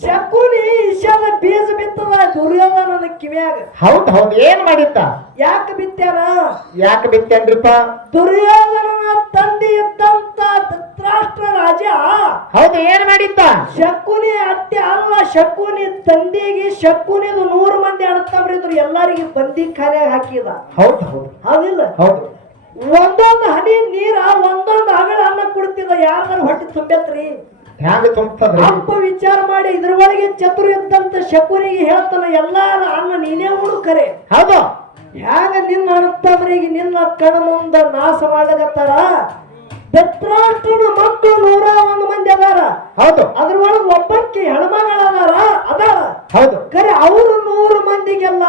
ಶಕುನಿ ಇಶಾದ ಬೀಜ ಬಿತ್ತದ ದುರ್ಯೋಧನನ ಕಿವ್ಯಾಗ. ಹೌದು ಹೌದು ಏನ್ ಮಾಡಿತ್ತ? ಯಾಕೆ ಬಿತ್ಯಾನ? ಯಾಕೆ ಬಿತ್ತೇನ್ರಿಪ್ಪ? ದುರ್ಯೋಧನನ ತಂದೆ ಇದ್ದಂತ ಧೃತರಾಷ್ಟ್ರ ರಾಜ. ಹೌದು ಏನ್ ಮಾಡಿತ್ತ? ಶಕುನಿ ಅತ್ತೆ ಅಲ್ಲ, ಶಕುನಿ ತಂದೆಗೆ ಶಕುನಿದು 100 ಮಂದಿ ಅಣ್ಣತಮ್ಮರಿದ್ರು ಎಲ್ಲರಿಗೆ ಬಂದಿ ಖಾನ್ಯಾಗ ಹಾಕಿದ. ಹೌದು ಹೌದು ಹೌದಿಲ್ಲ? ಹೌದು ಒಂದೊಂದು ಹನಿ ನೀರ ಒಂದೊಂದು ಅಗಳ ಅನ್ನ ಕುಡ್ತಿದ್ದ. ಯಾರ ಹೊಟ್ಟೆ ತುಂಬೆತ್ರಿ? ಹ್ಯಾಂಗ ತುಂಬತದ್ರಿ? ಅಪ್ಪ ವಿಚಾರ ಮಾಡಿ ಇದ್ರೊಳಗೆ ಚತುರ ಇದ್ದಂತ ಶಕುನಿಗೆ ಹೇಳ್ತಾನ ಎಲ್ಲಾರ ಅನ್ನ ನೀನೇ ಉಣು ಕರೆ. ಹೌದು ಹ್ಯಾಂಗ ನಿನ್ನ ಅಣ್ಣತಮ್ಮರಿಗೆ ನಿನ್ನ ಕಣ ಮುಂದ ನಾಶ ಮಾಡಕತ್ತಾರ. ಧೃತರಾಷ್ಟ್ರನ ಮಕ್ಕಳು 101 ಮಂದಿ ಅದಾರ. ಹೌದು ಅದ್ರೊಳಗೆ ಒಬ್ಬಕ್ಕೆ ಹೆಣ್ಮಗಳದಾರ ಅದಾರ. ಹೌದು ಕರೆ ಅವರು 100 ಮಂದಿಗೆಲ್ಲ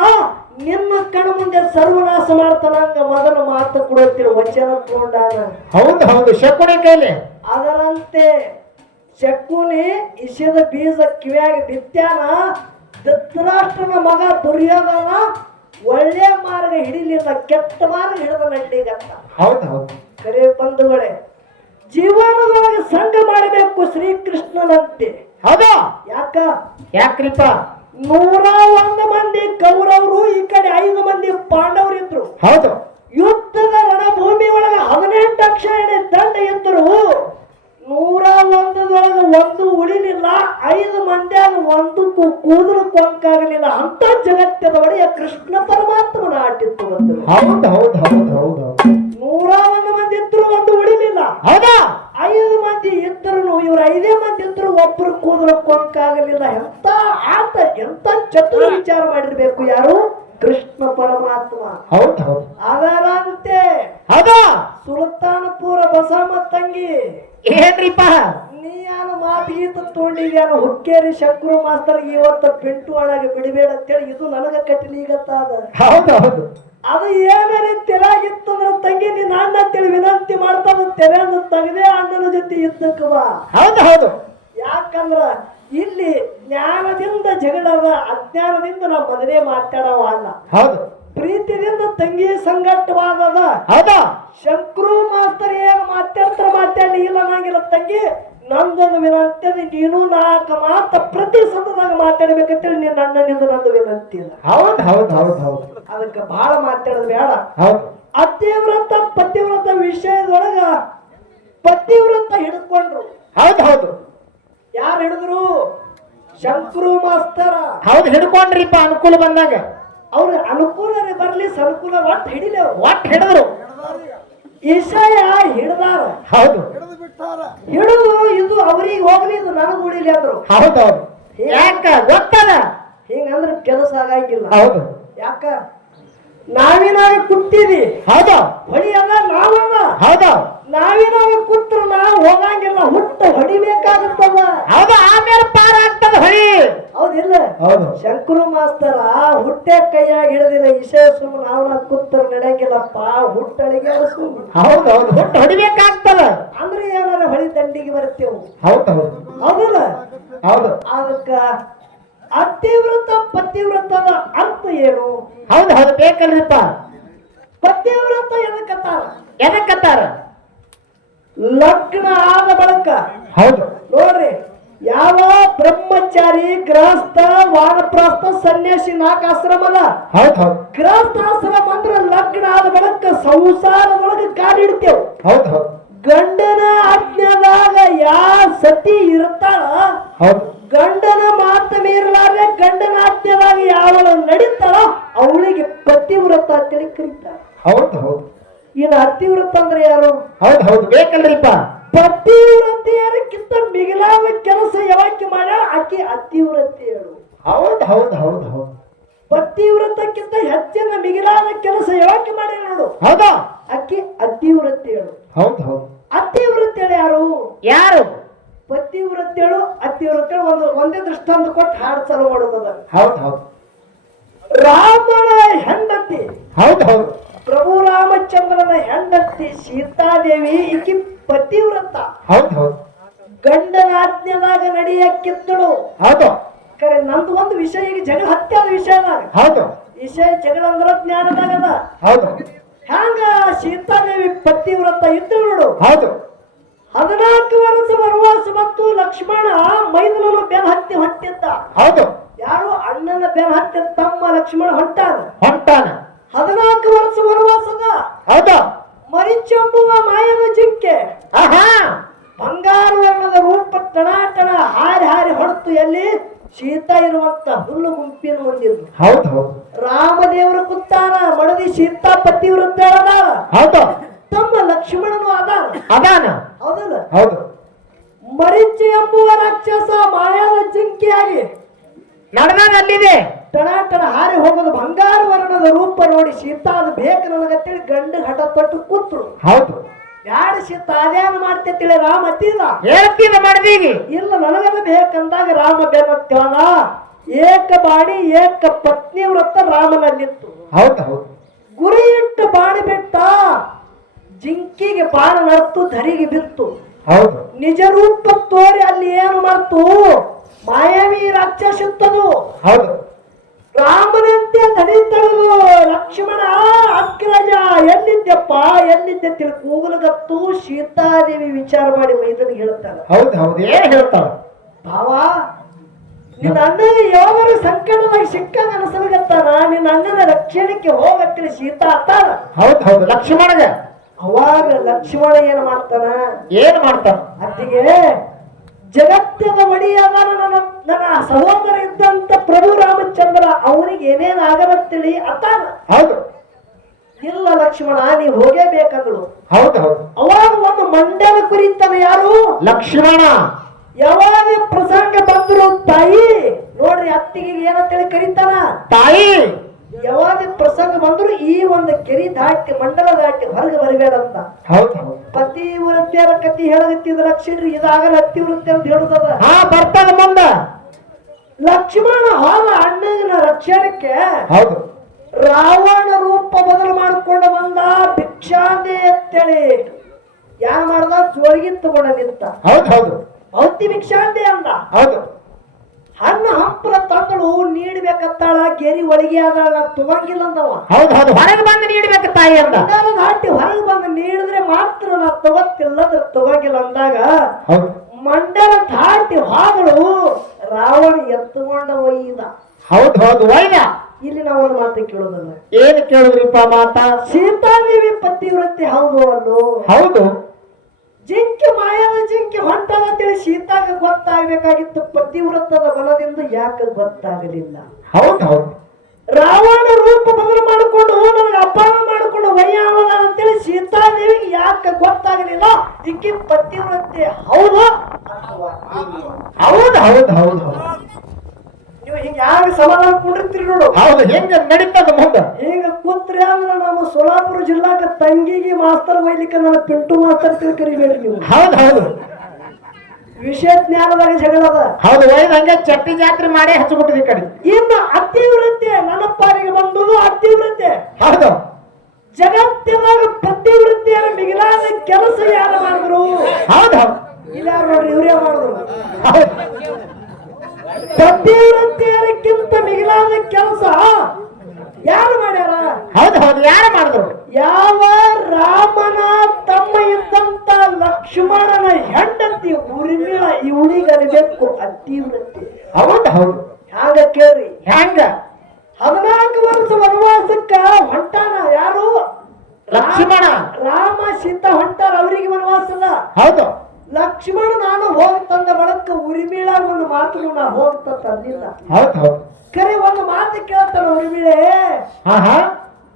ನಿನ್ನ ಕಣ ಮುಂದೆ ಸರ್ವನಾಶ ಮಾಡ್ತಾನಂಗ ಮೊದಲು ಮಾತು ಕೊಡುತ್ತೀರಿ ವಚನ ತಗೊಂಡಾನ. ಹೌದು ಹೌದು ಶಕುನಿ ಕೈಲಿ. ಅದರಂತೆ ಶಕುನಿ ಇಶದ ಬೀಜ ಕಿವ್ಯಾಗ ಬಿತ್ಯಾನ. ಧೃತರಾಷ್ಟ್ರನ ಮಗ ದುರ್ಯೋಧನ ಒಳ್ಳೆ ಮಾರ್ಗ ಹಿಡಿಲಿಲ್ಲ, ಕೆಟ್ಟ ಮಾರ್ಗ ಹಿಡಿದ ನಡ್ಲಿಗತ್ತ. ಹೌದು ಹೌದು ಕರೆ ಬಂಧುಗಳೇ, ಜೀವನದೊಳಗೆ ಸಂಘ ಮಾಡಬೇಕು ಶ್ರೀಕೃಷ್ಣನಂತೆ. ಹೌದಾ ಯಾಕ್ರಿಪ್ಪ? ಯಾಕ್ರಿಪ್ಪ? 101 ಮಂದಿ ಕೌರವರು, ಈ ಕಡೆ 5 ಮಂದಿ ಪಾಂಡವರಿದ್ರು. ಹೌದು ಯುದ್ಧದ ರಣಭೂಮಿ ಒಳಗೆ 18 ಅಕ್ಷರ ದಂಡ ಇದ್ರು. 101ದೊಳಗೆ ಒಂದು ಉಳಿಲಿಲ್ಲ. 5 ಮಂದಿಯಾಗ ಒಂದಕ್ಕೂ ಕೂದಲು ಕೊಂಕಾಗಲಿಲ್ಲ. ಅಂತ ಜಗತ್ತದ ಒಡೆಯ ಕೃಷ್ಣ ಪರಮಾತ್ಮನ ಆಟಿತ್ತು. ಬಂದರು. ಹೌದು ಹೌದು ಹೌದು ಹೌದು 101 ಮಂದಿ ಇದ್ರು, ಒಂದು ಉಳಿಲಿಲ್ಲ. ಹೌದಾ 5 ಮಂದಿ ಇದ್ರು, ಇವ್ರು 5 ಮಂದಿ ಇದ್ರು, ಒಬ್ಬರು ಕೂದಲು ಕೊಂಕಾಗಲಿಲ್ಲ. ಎಂತ ಆಟ, ಎಂತ ಚತುರ ವಿಚಾರ ಮಾಡಿರ್ಬೇಕು. ಯಾರು? ಕೃಷ್ಣ ಪರಮಾತ್ಮ. ಹೌದು ಹೌದು ಅದರಂತೆ ಹೌದಾ ಸುಲ್ತಾನಪುರ ಬಸಮ್ಮ ತಂಗಿ, ಏನ್ರಿಪ್ಪ? ನೀ ಯಾನು ಮಾತಿಗೀತ ತಗೊಂಡಿದ್ಯಾನು ಹುಕ್ಕೇರಿ ಶಂಕರು ಮಾಸ್ತರ್ ಇವತ್ತು ಪಿಂಟು ಒಳಗೆ ಬಿಡಬೇಡ ಅಂತೇಳಿ ಇದು ನನಗ ಕಟ್ಟಲಿಗತ್ತಾದ. ಹೌದು ಹೌದು ಅದು ಏನಾರ ತೆರಾಗಿತ್ತಂದ್ರ ತಂಗಿ ನೀನ್ ಅಣ್ಣ ಅಂತೇಳಿ ವಿನಂತಿ ಮಾಡ್ತಾನ. ತೆರೆಯನ್ನು ತೆಗೆದೇ ಅಣ್ಣನ ಜೊತೆ ಯುದ್ಧಕ್ಕೆ ಬಾ. ಹೌದು ಹೌದು ಯಾಕಂದ್ರ ಇಲ್ಲಿ ಜ್ಞಾನದಿಂದ ಜಗಳದ, ಅಜ್ಞಾನದಿಂದ ನಾವು ಮೊದಲೇ ಮಾತಾಡವ ಅಲ್ಲ. ಹೌದು ಪ್ರೀತಿಯಿಂದ ತಂಗಿ ಸಂಘಟವಾದದ. ಹೌದಾ ಶಂಕರು ಮಾಸ್ತರ್ ಏನ್ ಮಾತಾಡ್ಲಿ ಇಲ್ಲ ನಂಗಿಲ್ಲ ತಂಗಿ. ನಂದೊಂದು ವಿನಂತಿ, ನೀನು 4 ಮಾತ ಪ್ರತಿ ಸಂದರ್ಭದಾಗ ಮಾತಾಡ್ಬೇಕಂತೇಳಿ ನಿನ್ನ ಅಣ್ಣನಿಂದ ನಂದು ವಿನಂತಿ ಇಲ್ಲ. ಹೌದು ಹೌದು ಹೌದು ಹೌದು ಅದಕ್ಕೆ ಬಹಳ ಮಾತಾಡೋದು ಬೇಡ. ಹೌದು ಅತಿವ್ರತ ಪತಿವ್ರತ ವಿಷಯದೊಳಗ ಪತಿವ್ರತ ಹಿಡ್ಕೊಂಡ್ರು. ಹೌದು ಹೌದು ಯಾರು ಹಿಡಿದ್ರು? ಶಂಕರು ಮಾಸ್ತರ. ಹೌದು ಹಿಡ್ಕೊಂಡ್ರಿಪ್ಪ ಅನುಕೂಲ ಬಂದಾಗ. ಅವ್ರ ಅನುಕೂಲ ಬರ್ಲಿ ಸನುಕೂಲ ಒಟ್ಟು ಹಿಡಿಲಿ. ಒಟ್ಟು ಹಿಡಿದ್ರು. ವಿಷಯ ಹಿಡ್ದಾರ. ಹೌದು ಹಿಡಿದು ಇದು ಅವ್ರಿಗೆ ಹೋಗ್ಲಿ, ಇದು ನನಗ್ ಉಳಿಲಿ ಅಂದ್ರು. ಹೌದು ಹೌದು ಯಾಕ ಗೊತ್ತದ? ಹಿಂಗಂದ್ರೆ ಕೆಲಸ ಆಗಂಗಿಲ್ಲ. ಹೌದು ಯಾಕ? ನಾವಿನಾಗ ಕುಟ್ಟಿದಿ. ಹೌದು ಹೊಡಿ ಅಲ್ಲ ನಾವಲ್ಲ. ಹೌದು ನಾವಿನಾಗ ಕುಟ್ರು ನಾವು ಹೋಗಂಗಿಲ್ಲ, ಹುಟ್ಟ ಹೊಡಿಬೇಕಾಗುತ್ತದ. ಹೌದು ಆಮೇಲೆ ಪಾರ ಆಗ್ತದ ಹೊಳಿ. ಹೌದಿಲ್ಲ? ಹೌದು ಶಂಕರು ಮಾಸ್ತರ ಹುಟ್ಟೆ ಕೈಯಾಗಿ ಹಿಡಿದಿಲ್ಲ. ವಿಷಯ ಸುಮ್ಮನೆ ನಾವನ ಕೂತ್ರ ನಡೆಯಂಗಿಲ್ಲಪ್ಪ, ಹುಟ್ಟಳಿಗೆ ಸುಮ್ಮನೆ. ಹೌದು ಹೌದು ಹುಟ್ಟು ಹೊಡಿಬೇಕಾಗ್ತದ. ಅಂದ್ರೆ ಏನಾರ ಹೊಳಿ ದಂಡಿಗೆ ಬರ್ತೇವು. ಹೌದು ಹೌದು ಹೌದಿಲ್ಲ? ಹೌದು ಅದಕ್ಕ ಅತಿವ್ರತ ಪತಿವ್ರತದ ಅರ್ಥ ಏನು? ಹೌದು ಹೌದು ಬೇಕಲ್ರಿಪ್ಪ. ಪತಿವ್ರತ ಎದಕ್ಕತ್ತಾರ? ಎದಕ್ಕತ್ತಾರ? ಲಗ್ನ ಆದ ಬಳಿಕ ಹೌದು ನೋಡ್ರಿ, ಯಾವ ಬ್ರಹ್ಮಚಾರಿ, ಗೃಹಸ್ಥ, ವಾನಪ್ರಸ್ಥ, ಸನ್ಯಾಸಿ 4 ಆಶ್ರಮದ. ಹೌದು ಹೌದು ಗೃಹಸ್ಥಾಶ್ರಮ ಅಂದ್ರೆ ಲಗ್ನ ಆದ ಬಳಿಕ ಸಂಸಾರದೊಳಗೆ ಕಾಲಿಡ್ತೇವ್. ಹೌದು ಹೌದು ಗಂಡನ ಆಜ್ಞಾದಾಗ ಯಾ ಸತಿ ಇರ್ತಾಳ, ಹೌದು ಗಂಡನ ಮಾತ ಮೀರಲಾರ್ದೆ ಗಂಡನ ಆಜ್ಞಾದಾಗ ಯಾವಳು ನಡೀತಾಳ ಅವಳಿಗೆ ಪತಿವ್ರತ ಅಂತೇಳಿ ಕರೀತಾರ. ಹೌದು ಹೌದು ಇನ್ನು ಅತಿವ್ರತ ಅಂದ್ರೆ ಯಾರು? ಹೌದು ಹೌದು ಬೇಕಲ್ರಿಪ್ಪ. ಪತಿವ್ರತೆಯರಕ್ಕಿಂತ ಮಿಗಿಲಾದ ಕೆಲಸ ಯಾವಾಕಿ ಮಾಡ ಆಕಿ ಅತಿವ್ರತೆಯರು. ಹೌದ್ ಹೌದ್ ಹೌದ್ ಹೌದ್ ಪತಿವ್ರತಕ್ಕಿಂತ ಹೆಚ್ಚಿನ ಮಿಗಿಲಾದ ಕೆಲಸ ಯಾವಾಕಿ ಮಾಡಿ ನೋಡು, ಹೌದಾ ಆಕಿ ಅತಿವ್ರತೆಯರು. ಹೌದ್ ಹೌದ್ ಅತಿವ್ರತೆಯಳು ಯಾರು? ಯಾರು? ಪತಿವ್ರತೆಯಳು ಅತಿವ್ರತೆಯಳು. ಒಂದೇ ದೃಷ್ಟಾಂತ ಕೊಟ್ಟು ಹಾಡು ಚಾಲು ಮಾಡೋದದ. ಹೌದ್ ಹೌದ್ ರಾಮನ ಹೆಂಡತಿ, ಹೌದ್ ಹೌದ್ ಪ್ರಭು ರಾಮಚಂದ್ರನ ಹೆಂಡತಿ ಸೀತಾದೇವಿ ಈಕಿ ಪತಿವ್ರತ. ಹೌದ್ ಹೌದ್ ಗಂಡನ ಆಜ್ಞೆದಾಗ ನಡೆಯಕ್ಕಿದ್ದಳು. ಹೌದು ಕರೆ ನಂದು ಒಂದು ವಿಷಯ, ಈಗ ಜಗಳ ಹತ್ಯಾದ ವಿಷಯದಾಗ ಹೌದು ವಿಷಯ ಜಗಳ ಅಂದ್ರ ಜ್ಞಾನದಾಗದ. ಹೌದು ಹ್ಯಾಂಗ ಸೀತಾದೇವಿ ಪತಿವ್ರತ ಇದ್ದಳು ನೋಡು. ಹೌದು 14 ವರ್ಷ ವನವಾಸ ಮತ್ತು ಲಕ್ಷ್ಮಣ ಮೈದುನನು ಬೆನ್ ಹತ್ತಿ ಹೊಂಟಿದ್ದ. ಹೌದು ಯಾರು? ಅಣ್ಣನ ಬೆನ್ ಹತ್ತಿ ತಮ್ಮ ಲಕ್ಷ್ಮಣ ಹೊಂಟಾನ. 14 ವರ್ಷ ವನವಾಸದ. ಹೌದಾ ಮರಿಚಂಬುವ ಮಾಯದ ಜಿಂಕೆ ಆಹಾ ಬಂಗಾರ ವರ್ಣದ ರೂಪ ಟಣಾಟಣ ಹಾರಿ ಹಾರಿ ಹೊರತು ಎಲ್ಲಿ ಸೀತಾ ಇರುವಂತ ಹುಲ್ಲು ಗುಂಪಿನ ಮುಂದಿರು. ಹೌದ್ ಹೌದ್ ರಾಮದೇವರು ಕುತ್ತಾನ, ಮಡದಿ ಸೀತಾ ಪತಿವ್ರತ ಅದಾಳ. ಹೌದು ತಮ್ಮ ಲಕ್ಷ್ಮಣನು ಅದಾನ. ಅದಾನ ಹೌದಲ್ಲ? ಹೌದು ಮರಿಚ ಎಂಬುವ ರಾಕ್ಷಸ ಮಾಯಾದ ಜಿಂಕೆಯಾಗಿ ನಡೆದಾಗ ಅಲ್ಲಿದೆ ಟಣಾಟಣ ಹಾರಿ ಹೋಗೋದು. ಬಂಗಾರ ವರ್ಣದ ರೂಪ ನೋಡಿ ಸೀತಾ ಅದು ಬೇಕು ನನಗತ್ತೇಳಿ ಗಂಡ ಹಠ ತೊಟ್ಟು ಕೂತ್ರು. ಹೌದು ಯಾರ ಸೀತಾ ಅದೇನು ಮಾಡ್ತೇಳಿ ರಾಮ ಅತ್ತಿದ ಹೇಳ್ತೀನ ಮಾಡಿದೀಗಿ ಇಲ್ಲ ನನಗದ ಬೇಕಂದಾಗ ರಾಮ ಬೆನ್ನತ್ತೇಳ. ಏಕ ಬಾಣಿ ಏಕ ಪತ್ನಿ ವ್ರತ ರಾಮನಲ್ಲಿತ್ತು. ಹೌದು ಹೌದು ಗುರಿ ಇಟ್ಟು ಬಾಣಿ ಬಿಟ್ಟ, ಜಿಂಕಿಗೆ ಬಾಣ ನಡ್ತು, ಧರಿಗೆ ಬಿತ್ತು. ಹೌದು ನಿಜ ರೂಪ ತೋರಿ ಅಲ್ಲಿ ಏನು ಮಾಡ್ತು, ಮಾಯಾವಿ ರಾಕ್ಷಸಿತ್ತದು. ಹೌದು ರಾಮನಂತೆ ಧರಿತಳು. ಲಕ್ಷ್ಮಣ ಅಗ್ರಜ ಎಲ್ಲಿದ್ದೆಪ್ಪ ಎಲ್ಲಿದ್ದೆ ತಿಳಿ ಕೂಗಲಗತ್ತು. ಸೀತಾದೇವಿ ವಿಚಾರ ಮಾಡಿ ಮೈದನಿಗೆ ಹೇಳ್ತಾಳೆ. ಹೌದು ಹೌದು ಏನ್ ಹೇಳ್ತಾಳ? ಭಾವ, ನಿನ್ನ ಅಣ್ಣನ ಯಾವಾಗಾರು ಸಂಕಟದಾಗ ಸಿಕ್ಕಂಗ ಅನಸಲಗತ್ತಾನ. ನಿನ್ನ ಅಣ್ಣನ ರಕ್ಷಣೆಗೆ ಹೋಗತ್ತಿಲ್ಲ ಸೀತಾ ಅತ್ತಾಳ. ಹೌದು ಹೌದು ಲಕ್ಷ್ಮಣಗ ಅವಾಗ ಲಕ್ಷ್ಮಣ ಏನ್ ಮಾಡ್ತಾನ? ಏನ್ ಮಾಡ್ತಾನ? ಅತ್ತಿಗೆ ಜಗತ್ತಿನ ಒಡೆಯಾದ ನನ್ನ ಸಹೋದರ ಇದ್ದಂತ ಪ್ರಭು ರಾಮಚಂದ್ರ ಅವನಿಗೆ ಏನೇನ್ ಆಗತ್ತೇಳಿ ಅತ್ತಾನ. ಹೌದು ಇಲ್ಲ ಲಕ್ಷ್ಮಣ ನೀ ಹೋಗೇಬೇಕಂದ್ರು. ಹೌದು ಹೌದು ಅವಾಗ ಒಂದು ಮಂಡಲ ಕುರಿತಾನ. ಯಾರು? ಲಕ್ಷ್ಮಣ. ಯಾವಾಗ ಪ್ರಸಂಗ ಬಂದ್ರು ತಾಯಿ ನೋಡ್ರಿ ಅತ್ತಿಗೆ ಏನಂತೇಳಿ ಕರೀತಾನ ತಾಯಿ. ಯಾವಾಗ ಪ್ರಸಂಗ ಬಂದ್ರು ಈ ಒಂದು ಕೆರಿ ದಾಟಿ ಮಂಡಲ ದಾಟಿ ಹೊರಗೆ ಬರಬೇಡಂತ. ಹೌದು ಹೌದು ಪತಿವ್ರತ್ಯರ ಕತಿ ಹೇಳಗತ್ತಿದ ಲಕ್ಷ್ಮೀ ಇದಾಗಲ್ಲ ಅತಿವೃತ್ತಿ ಅಂತ ಹೇಳುದದ. ಹಾ ಬರ್ತಾನ ಮುಂದ. ಲಕ್ಷ್ಮಣ ಹಾಲ ಅಣ್ಣನ ರಕ್ಷಣಕ್ಕೆ ಹೌದು ರಾವಣ ರೂಪ ಬದಲು ಮಾಡಿಕೊಂಡು ಬಂದ. ಭಿಕ್ಷಾಂದೆ ಅಂತೇಳಿ ಯಾರು ಮಾಡ್ದ? ಜೋಳಿಗೆ ತಗೊಂಡ ನಿಂತ. ಹೌದು ಹೌದು ಭೌತಿ ಭಿಕ್ಷಾಂದೆ ಅಂದ. ಹೌದು ಹಣ್ಣು ಹಂಪಲ ತಂದಳು ನೀಡ್ಬೇಕತ್ತಾಳ. ಗೆರಿ ಒಳಗೆ ಆದಾಳ ತಗೊಂಗಿಲ್ಲ ಅಂದವ. ಹೌದು ಹೌದು ಹೊರಗೆ ಬಂದು ನೀಡ್ಬೇಕು ತಾಯಿ ಅಂದ. ದಾಟಿ ಹೊರಗೆ ಬಂದು ನೀಡಿದ್ರೆ ಮಾತ್ರ ನಾ ತಗೋತಿಲ್ಲದ್ರ ತಗೋಗಿಲ್ಲ ಅಂದಾಗ ಹೌದು ಮಂಡಲ ದಾಟಿ ಹೋದಳು. ರಾವಣ ಎತ್ತುಕೊಂಡ ಒಯ್ದ. ಹೌದು ಹೌದು ಒಯ್ದ. ಇಲ್ಲಿ ನಾವು ಒಂದು ಮಾತು ಕೇಳೋದಲ್ಲ. ಏನ್ ಕೇಳಿದ್ರಿಪ್ಪ ಮಾತಾ? ಸೀತಾದೇವಿ ಪತಿವ್ರತೆ ಹೌದು ಅಲ್ಲೋ? ಹೌದು ಜಿಂಕೆ ಮಾಯದ ಜಿಂಕೆ ಹೊಂಟದಂತೇಳಿ ಸೀತಾಗ ಗೊತ್ತಾಗಬೇಕಾಗಿತ್ತು. ಪತಿವ್ರತದ ಬಲದಿಂದ ಯಾಕೆ ಗೊತ್ತಾಗಲಿಲ್ಲ? ಹೌದು ಹೌದು ರಾವಣ ರೂಪ ಬದಲು ಮಾಡಿಕೊಂಡು ನನಗೆ ಅಪಹರಣ ಮಾಡಿಕೊಂಡು ವಯ್ಯಾವದ ಅಂತೇಳಿ ಸೀತಾದೇವಿಗೆ ಯಾಕೆ ಗೊತ್ತಾಗಲಿಲ್ಲ? ಈಕೆ ಪತಿವ್ರತೆ ಹೌದು ಅಥವಾ ಇಲ್ಲ? ಹೌದು ಹೌದು ಹೌದು ಹೌದು ನೀವು ಹಿಂಗ ಯಾಕೆ ಸಮಾಧಾನ ಕೊಂಡಿರ್ತೀರಿ ನೋಡು. ಹೌದು ಹೆಂಗ ನಡೀತದ ಮುಂದ? ಈಗ ಕೂತ್ರಿ ಅಂದ್ರೆ ನಮ್ಮ ಸೋಲಾಪುರ ಜಿಲ್ಲಾಕ ತಂಗಿಗೆ ಮಾಸ್ತರ್ ಒಯ್ಲಿಕ್ಕೆ ನನ್ನ ಪಿಂಟು ಮಾಸ್ತರ್ ಕರಿಬೇಡಿ ನೀವು. ಹೌದು ಹೌದು ವಿಷಯ ಜ್ಞಾನದಾಗ ಜಗಳದ. ಹೌದು ಒಯ್ದ ಹಂಗೆ ಚಟ್ಟಿ ಜಾತ್ರೆ ಮಾಡಿ ಹಚ್ಚಿಬಿಟ್ಟಿದ್ ಈ ಕಡೆ. ಇನ್ನು ಅತಿವ್ರತೆ ನನ್ನ ಪಾಲಿಗೆ ಬಂದುದು ಅತಿವ್ರತೆ. ಹೌದು ಜಗತ್ತಿನಾಗ ಪತಿವ್ರತೆಯ ಮಿಗಿಲಾದ ಕೆಲಸ ಯಾರು ಮಾಡಿದ್ರು? ಹೌದು ಹೌದು ಇಲ್ಲ ನೋಡ್ರಿ ಇವರೇ ಮಾಡಿದ್ರು. ಹೌದು ಪತಿವ್ರತೆಯರಿಗಿಂತ ಮಿಗಿಲಾದ ಕೆಲಸ ಯಾರು ಮಾಡ್ಯಾರ? ಹೌದು ಹೌದು ಯಾರು ಮಾಡಿದ್ರು? ಯಾವ ರಾಮನ ತಮ್ಮ ಇದ್ದಂತ ಲಕ್ಷ್ಮಣನ ಹೆಂಡತಿ ಉರ್ಮಿಳ ಇವಳಿಗೆ ಅರಿಬೇಕು ಅತಿವ್ರತೆ. ಹೌದು ಹೌದು ಹ್ಯಾಂಗ ಕೇಳ್ರಿ. ಹೆಂಗ? 14 ವರ್ಷ ವನವಾಸಕ್ಕ ಹೊಂಟಾನ. ಯಾರು? ಲಕ್ಷ್ಮಣ. ರಾಮ ಸೀತಾ ಹೊಂಟಾರ. ಅವರಿಗೆ ವನವಾಸದ. ಹೌದು ಲಕ್ಷ್ಮಣ ನಾನು ಹೋಗ್ತಂದ ಬಳಕ ಉರ್ಮಿಳ ಒಂದು ಮಾತು ನಾ ಹೋಗ್ತ ತಂದಿಲ್ಲ. ಹೌದು ಹೌದು ಕರೆ ಒಂದು ಮಾತು ಕೇಳ್ತಾನ ಉರ್ಮಿಳೆ. ಹಾ ಹಾ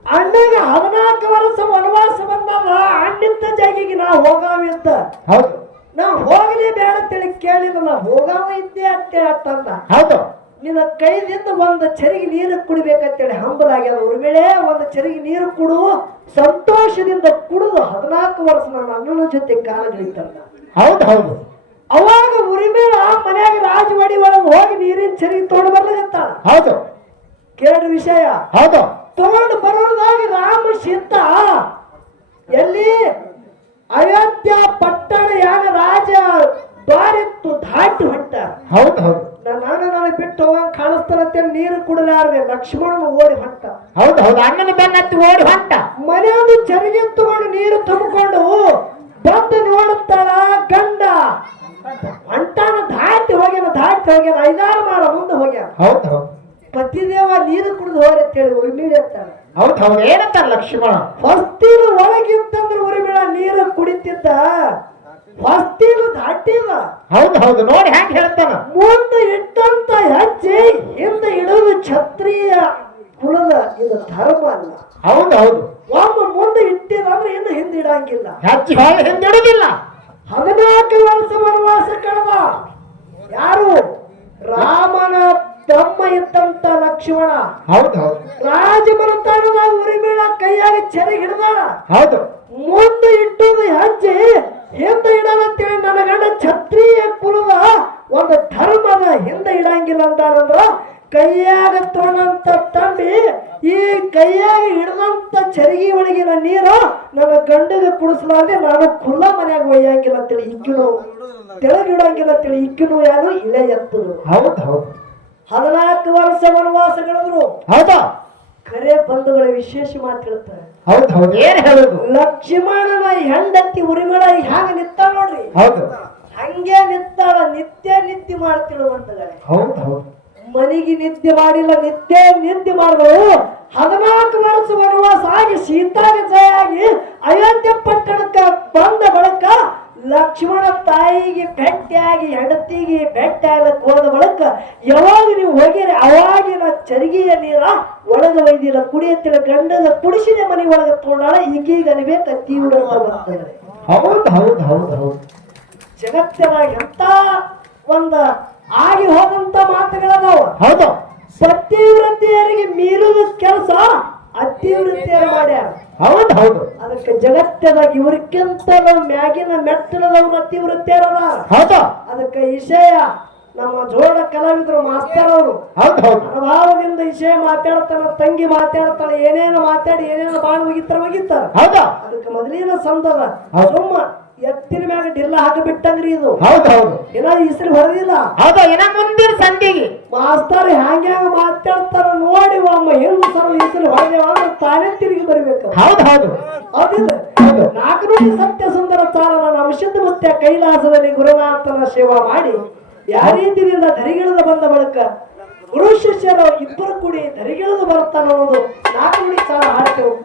ಅಣ್ಣಗೆ 14 ವರ್ಷ ವನವಾಸ ಬಂದಾಗ ಅಣ್ಣಿದ್ದ ಜಾಗಿಗೆ ನಾ ಹೋಗಾವಿದ್ದ. ಹೌದು ನಾ ಹೋಗಲಿ ಬೇಡ ತಿಳಿ ಕೇಳಿದ ನಾ ಹೋಗಾವ ಇದ್ದೆ ಅಂತಂದ. ಹೌದು. ನಿನ್ನ ಕೈದಿಂದ ಒಂದು ಚರಿಗೆ ನೀರು ಕುಡಿಬೇಕಂತೇಳಿ ಹಂಬಲಾಗ್ಯದ. ಉರ್ಮಿಳೆ ಒಂದು ಚರಿಗೆ ನೀರು ಕುಡು, ಸಂತೋಷದಿಂದ ಕುಡಿದು 14 ವರ್ಷ ನನ್ನ ಅಣ್ಣನ ಜೊತೆ ಕಾಲ ಗಳಿತಂದ. ಹೌದು ಹೌದು. ಅವಾಗ ಉರಿಮೇಳ ಮನ್ಯಾಗ ರಾಜವಾಡಿ ಒಳಗೆ ಹೋಗಿ ನೀರಿನ ಚರಿಗೆ ತಗೊಂಡು ಬರ್ಲಿಕತ್ತಾಳ. ಹೌದು. ಕೇಳ್ರಿ ವಿಷಯ. ಹೌದು. ತಗೊಂಡು ಬರೋದಾಗ ರಾಮ ಸೀತಾ ಎಲ್ಲಿ ಅಯೋಧ್ಯ ಪಟ್ಟಣ ಯಾನ ರಾಜ ದಾರಿತ್ತು ದಾಟಿ ಹೊಂಟ. ಹೌದು ಹೌದು. ನನಗೆ ಬಿಟ್ಟು ಹೋಗಂಗ್ ಕಾಣಿಸ್ತಾನಂತೆ ನೀರು ಕುಡಲಾರದೆ ಲಕ್ಷ್ಮಣನ ಓಡಿ ಹೊಂಟ. ಹೌದು ಹೌದು. ಅಣ್ಣನ ಬೆನ್ನತ್ತಿ ಓಡಿ ಹೊಂಟ. ಮನೆಯೊಂದು ಚರಿಗೆ ತಗೊಂಡು ನೀರು ತುಂಬಿಕೊಂಡು ಬಂದು ನೋಡುತ್ತಾಳ ಗಂಡ ಹೊಂಟಾನ. ದಾಟಿ ಹೋಗ್ಯಾನ 5-6 ಮಾಡ ಮುಂದೆ ಹೋಗ್ಯಾನ. ಹೌದು ಹೌದು. ಪತಿದೇವ ನೀರು ಕುಡಿದು ಹೋರಿ ಅಂತೇಳಿ ಉರಿಮೀಡಿ ಅಂತಾನೆ. ಹೌದು ಹೌದು. ಏನಂತಾರ ಲಕ್ಷ್ಮಣ? ಹೊಸ್ತಿಲು ಒಳಗಿತ್ತಂದ್ರೆ ಉರಿಮೀಳ ನೀರು ಕುಡಿತಿದ್ದ, ಹೊಸ್ತಿಲು ದಾಟಿದ. ಹೌದು ಹೌದು. ನೋಡಿ ಹೆಂಗ್ ಹೇಳ್ತಾನ. ಮುಂದೆ ಇಟ್ಟಂತ ಹೆಜ್ಜೆ ಹಿಂದೆ ಇಡೋದು ಕ್ಷತ್ರಿಯ ಕುಲದ ಇದು ಧರ್ಮ ಅಲ್ಲ. ಹೌದು ಹೌದು. ಒಮ್ಮೆ ಮುಂದೆ ಇಟ್ಟಿದಂದ್ರೆ ಇನ್ನು ಹಿಂದೆ ಇಡಂಗಿಲ್ಲ. ಹೆಚ್ಚು ಹೊಳೆ ಹಿಂದಿಡುದಿಲ್ಲ. 14 ವರ್ಷ ವನವಾಸ ಕಳೆದ ಯಾರು? ರಾಮನ ತಮ್ಮ ಇದ್ದಂತ ಲಕ್ಷ್ಮಣ. ಹೌದು ಹೌದು. ರಾಜಮನೆತನದ ಉರಿಮೀಳ ಕೈಯಾಗ ಚರಿಗೆ ಹಿಡ್ದಾಳ. ಹೌದು. ಮುಂದೆ ಇಟ್ಟುದು ಹೆಜ್ಜೆ ಹಿಂದೆ ಇಡಂತೇಳಿ ನನ್ನ ಗಂಡ ಕ್ಷತ್ರಿಯ ಕುಲದ ಒಂದು ಧರ್ಮದ ಹಿಂದೆ ಇಡಂಗಿಲ್ಲ ಅಂತಾರಂದ್ರ ಕೈಯಾಗ ತೊಗೊಂಡಂತ ತಂಡಿ ಈ ಕೈಯಾಗ ಹಿಡ್ದಂತ ಚರಿಗೆ ಒಳಗಿನ ನೀರು ನನ್ನ ಗಂಡಗೆ ಕುಡಿಸಲಾರ್ದೆ ನಾನು ಕುಲ್ಲ ಮನ್ಯಾಗ ಒಯ್ಯಂಗಿಲ್ಲ ಅಂತೇಳಿ ಇಕ್ಕಿನು ತೆಳಗಿಡಂಗಿಲ್ಲ ಅಂತೇಳಿ ಇಕ್ಕಿನು ಯಾರು ಇಳೆ ಎತ್ತದು. ಹೌದು ಹೌದು. 14 ವರ್ಷ ವನವಾಸಗಳಿದ್ರು. ಹೌದಾ? ಕರೆ ಬಂಧುಗಳ ವಿಶೇಷ ಮಾತು ಹೇಳ್ತಾರೆ. ಹೌದು ಹೌದು. ಏನ್ ಹೇಳುದು? ಲಕ್ಷ್ಮಣನ ಹೆಂಡತಿ ಉರಿಮೀಳ ಹ್ಯಾಂಗ ನಿತ್ತಾಳ ನೋಡ್ರಿ. ಹೌದು. ಹಂಗೆ ನಿತ್ತಾಳ. ನಿತ್ಯ ಮಾಡ್ತಿಳುವಂತಗಳೇ. ಹೌದು ಹೌದು. ಮನಿಗೆ ನಿದ್ದೆ ಮಾಡಿಲ್ಲ, ನಿದ್ದೆ ಮಾಡಿದಳು. 14 ವರ್ಷ ವನವಾಸ ಆಗಿ ಸೀತಾಗೆ ಜಯ ಆಗಿ ಅಯೋಧ್ಯ ಪಟ್ಟಣಕ್ಕೆ ಬಂದ ಬಳಿಕ ಲಕ್ಷ್ಮಣ ತಾಯಿಗೆ ಭೇಟಿಯಾಗಿ ಹೆಂಡತಿಗೆ ಭೇಟಿ ಆಗ್ಲಕ್ಕೆ ಹೋದ ಬಳಿಕ ಯಾವಾಗ ನೀವು ಹೋಗಿರಿ ಅವಾಗಿನ ಚರಿಗೆಯ ನೀರ ಒಳಗೆ ಒಯ್ದಿಲ್ಲ ಕುಡಿಯತ್ತಿಲ್ಲ ಗಂಡಗ ಕುಡಿಸಿದೆ ಮನೆ ಒಳಗೆ ತಗೊಂಡಾಳ. ಈಗೀಗ ಅನ್ಬೇಕ ತೀವ್ರ ಬರ್ತದೆ. ಹೌದು ಹೌದು ಹೌದು ಹೌದು. ಜಗತ್ತಿನಾಗ ಎಂತ ಒಂದ ಆಗಿ ಹೋದಂತ ಮಾತುಗಳದಾವ. ಹೌದು. ಸತ್ಯವೃತ್ತಿಯರಿಗೆ ಮೀರುವ ಕೆಲಸ ಅತಿವೃತ್ತಿಯರು ಮಾಡ್ಯಾರ. ಹೌದು ಹೌದು. ಅದಕ್ಕೆ ಜಗತ್ತದಾಗ ಇವ್ರಕ್ಕಿಂತ ಮ್ಯಾಗಿನ ಮೆಟ್ಟಲದವ್ರು ಅತಿವೃತ್ತಿಯರದ. ಹೌದು. ಅದಕ್ಕೆ ವಿಷಯ ನಮ್ಮ ಜೋಡ ಕಲಾವಿದರು ಮಾಸ್ತರ್ ಅವರು ಹೌದು ಹೌದು. ಅನುಭವದಿಂದ ವಿಷಯ ಮಾತಾಡ್ತಾನ, ತಂಗಿ ಮಾತಾಡ್ತಾಳೆ, ಏನೇನು ಮಾತಾಡಿ ಏನೇನು ಬಾಣ್ ಒಗಿತಾರ. ಹೌದಾ? ಅದಕ್ಕೆ ಮೊದಲಿನ ಸಂದದ ಸುಮ್ಮ ಎತ್ತಿನ ಮ್ಯಾಗ ಡಿಲ್ಲ ಹಾಕಿ ಬಿಟ್ಟಂಗ್ರಿ ಇದು. ಹೌದು ಹೌದು. ಏನೋ ಇಸ್ರಿ ಹೊಡೆದಿಲ್ಲ. ಹೌದು. ಏನ ಮುಂದಿನ ಸಂಧಿಗೆ ಮಾಸ್ತರ್ ಹ್ಯಾಂಗ್ಯಾಂಗ ಮಾತಾಡ್ತಾರ ನೋಡಿ ಒಮ್ಮ ಹೆಂಗ್ ಸಲ ಇಸ್ರಿ ಹೊಡೆದೇವ ಅಂದ್ರೆ ತಾನೇ ತಿರುಗಿ ಬರಬೇಕು. ಹೌದು ಹೌದು. ಹೌದಿಲ್ಲ? ಹೌದು. 4 ನುಡಿ ಸತ್ಯ ಸುಂದರ ಚಾರನ ಅಂಶದ ಮುತ್ಯ ಕೈಲಾಸದಲ್ಲಿ ಗುರುನಾಥನ ಸೇವಾ ಮಾಡಿ ಯಾವ ರೀತಿಯಿಂದ ಧರಿಗಿಳಿದು ಬಂದ ಬಳಿಕ ಗುರು ಶಿಷ್ಯರು ಇಬ್ಬರು ಕೂಡಿ ಧರಿಗಿಳಿದು ಬರ್ತಾನ ಅನ್ನೋದು 4 ನುಡಿ ಚಾರ ಹಾಡ್ತೇವೆ.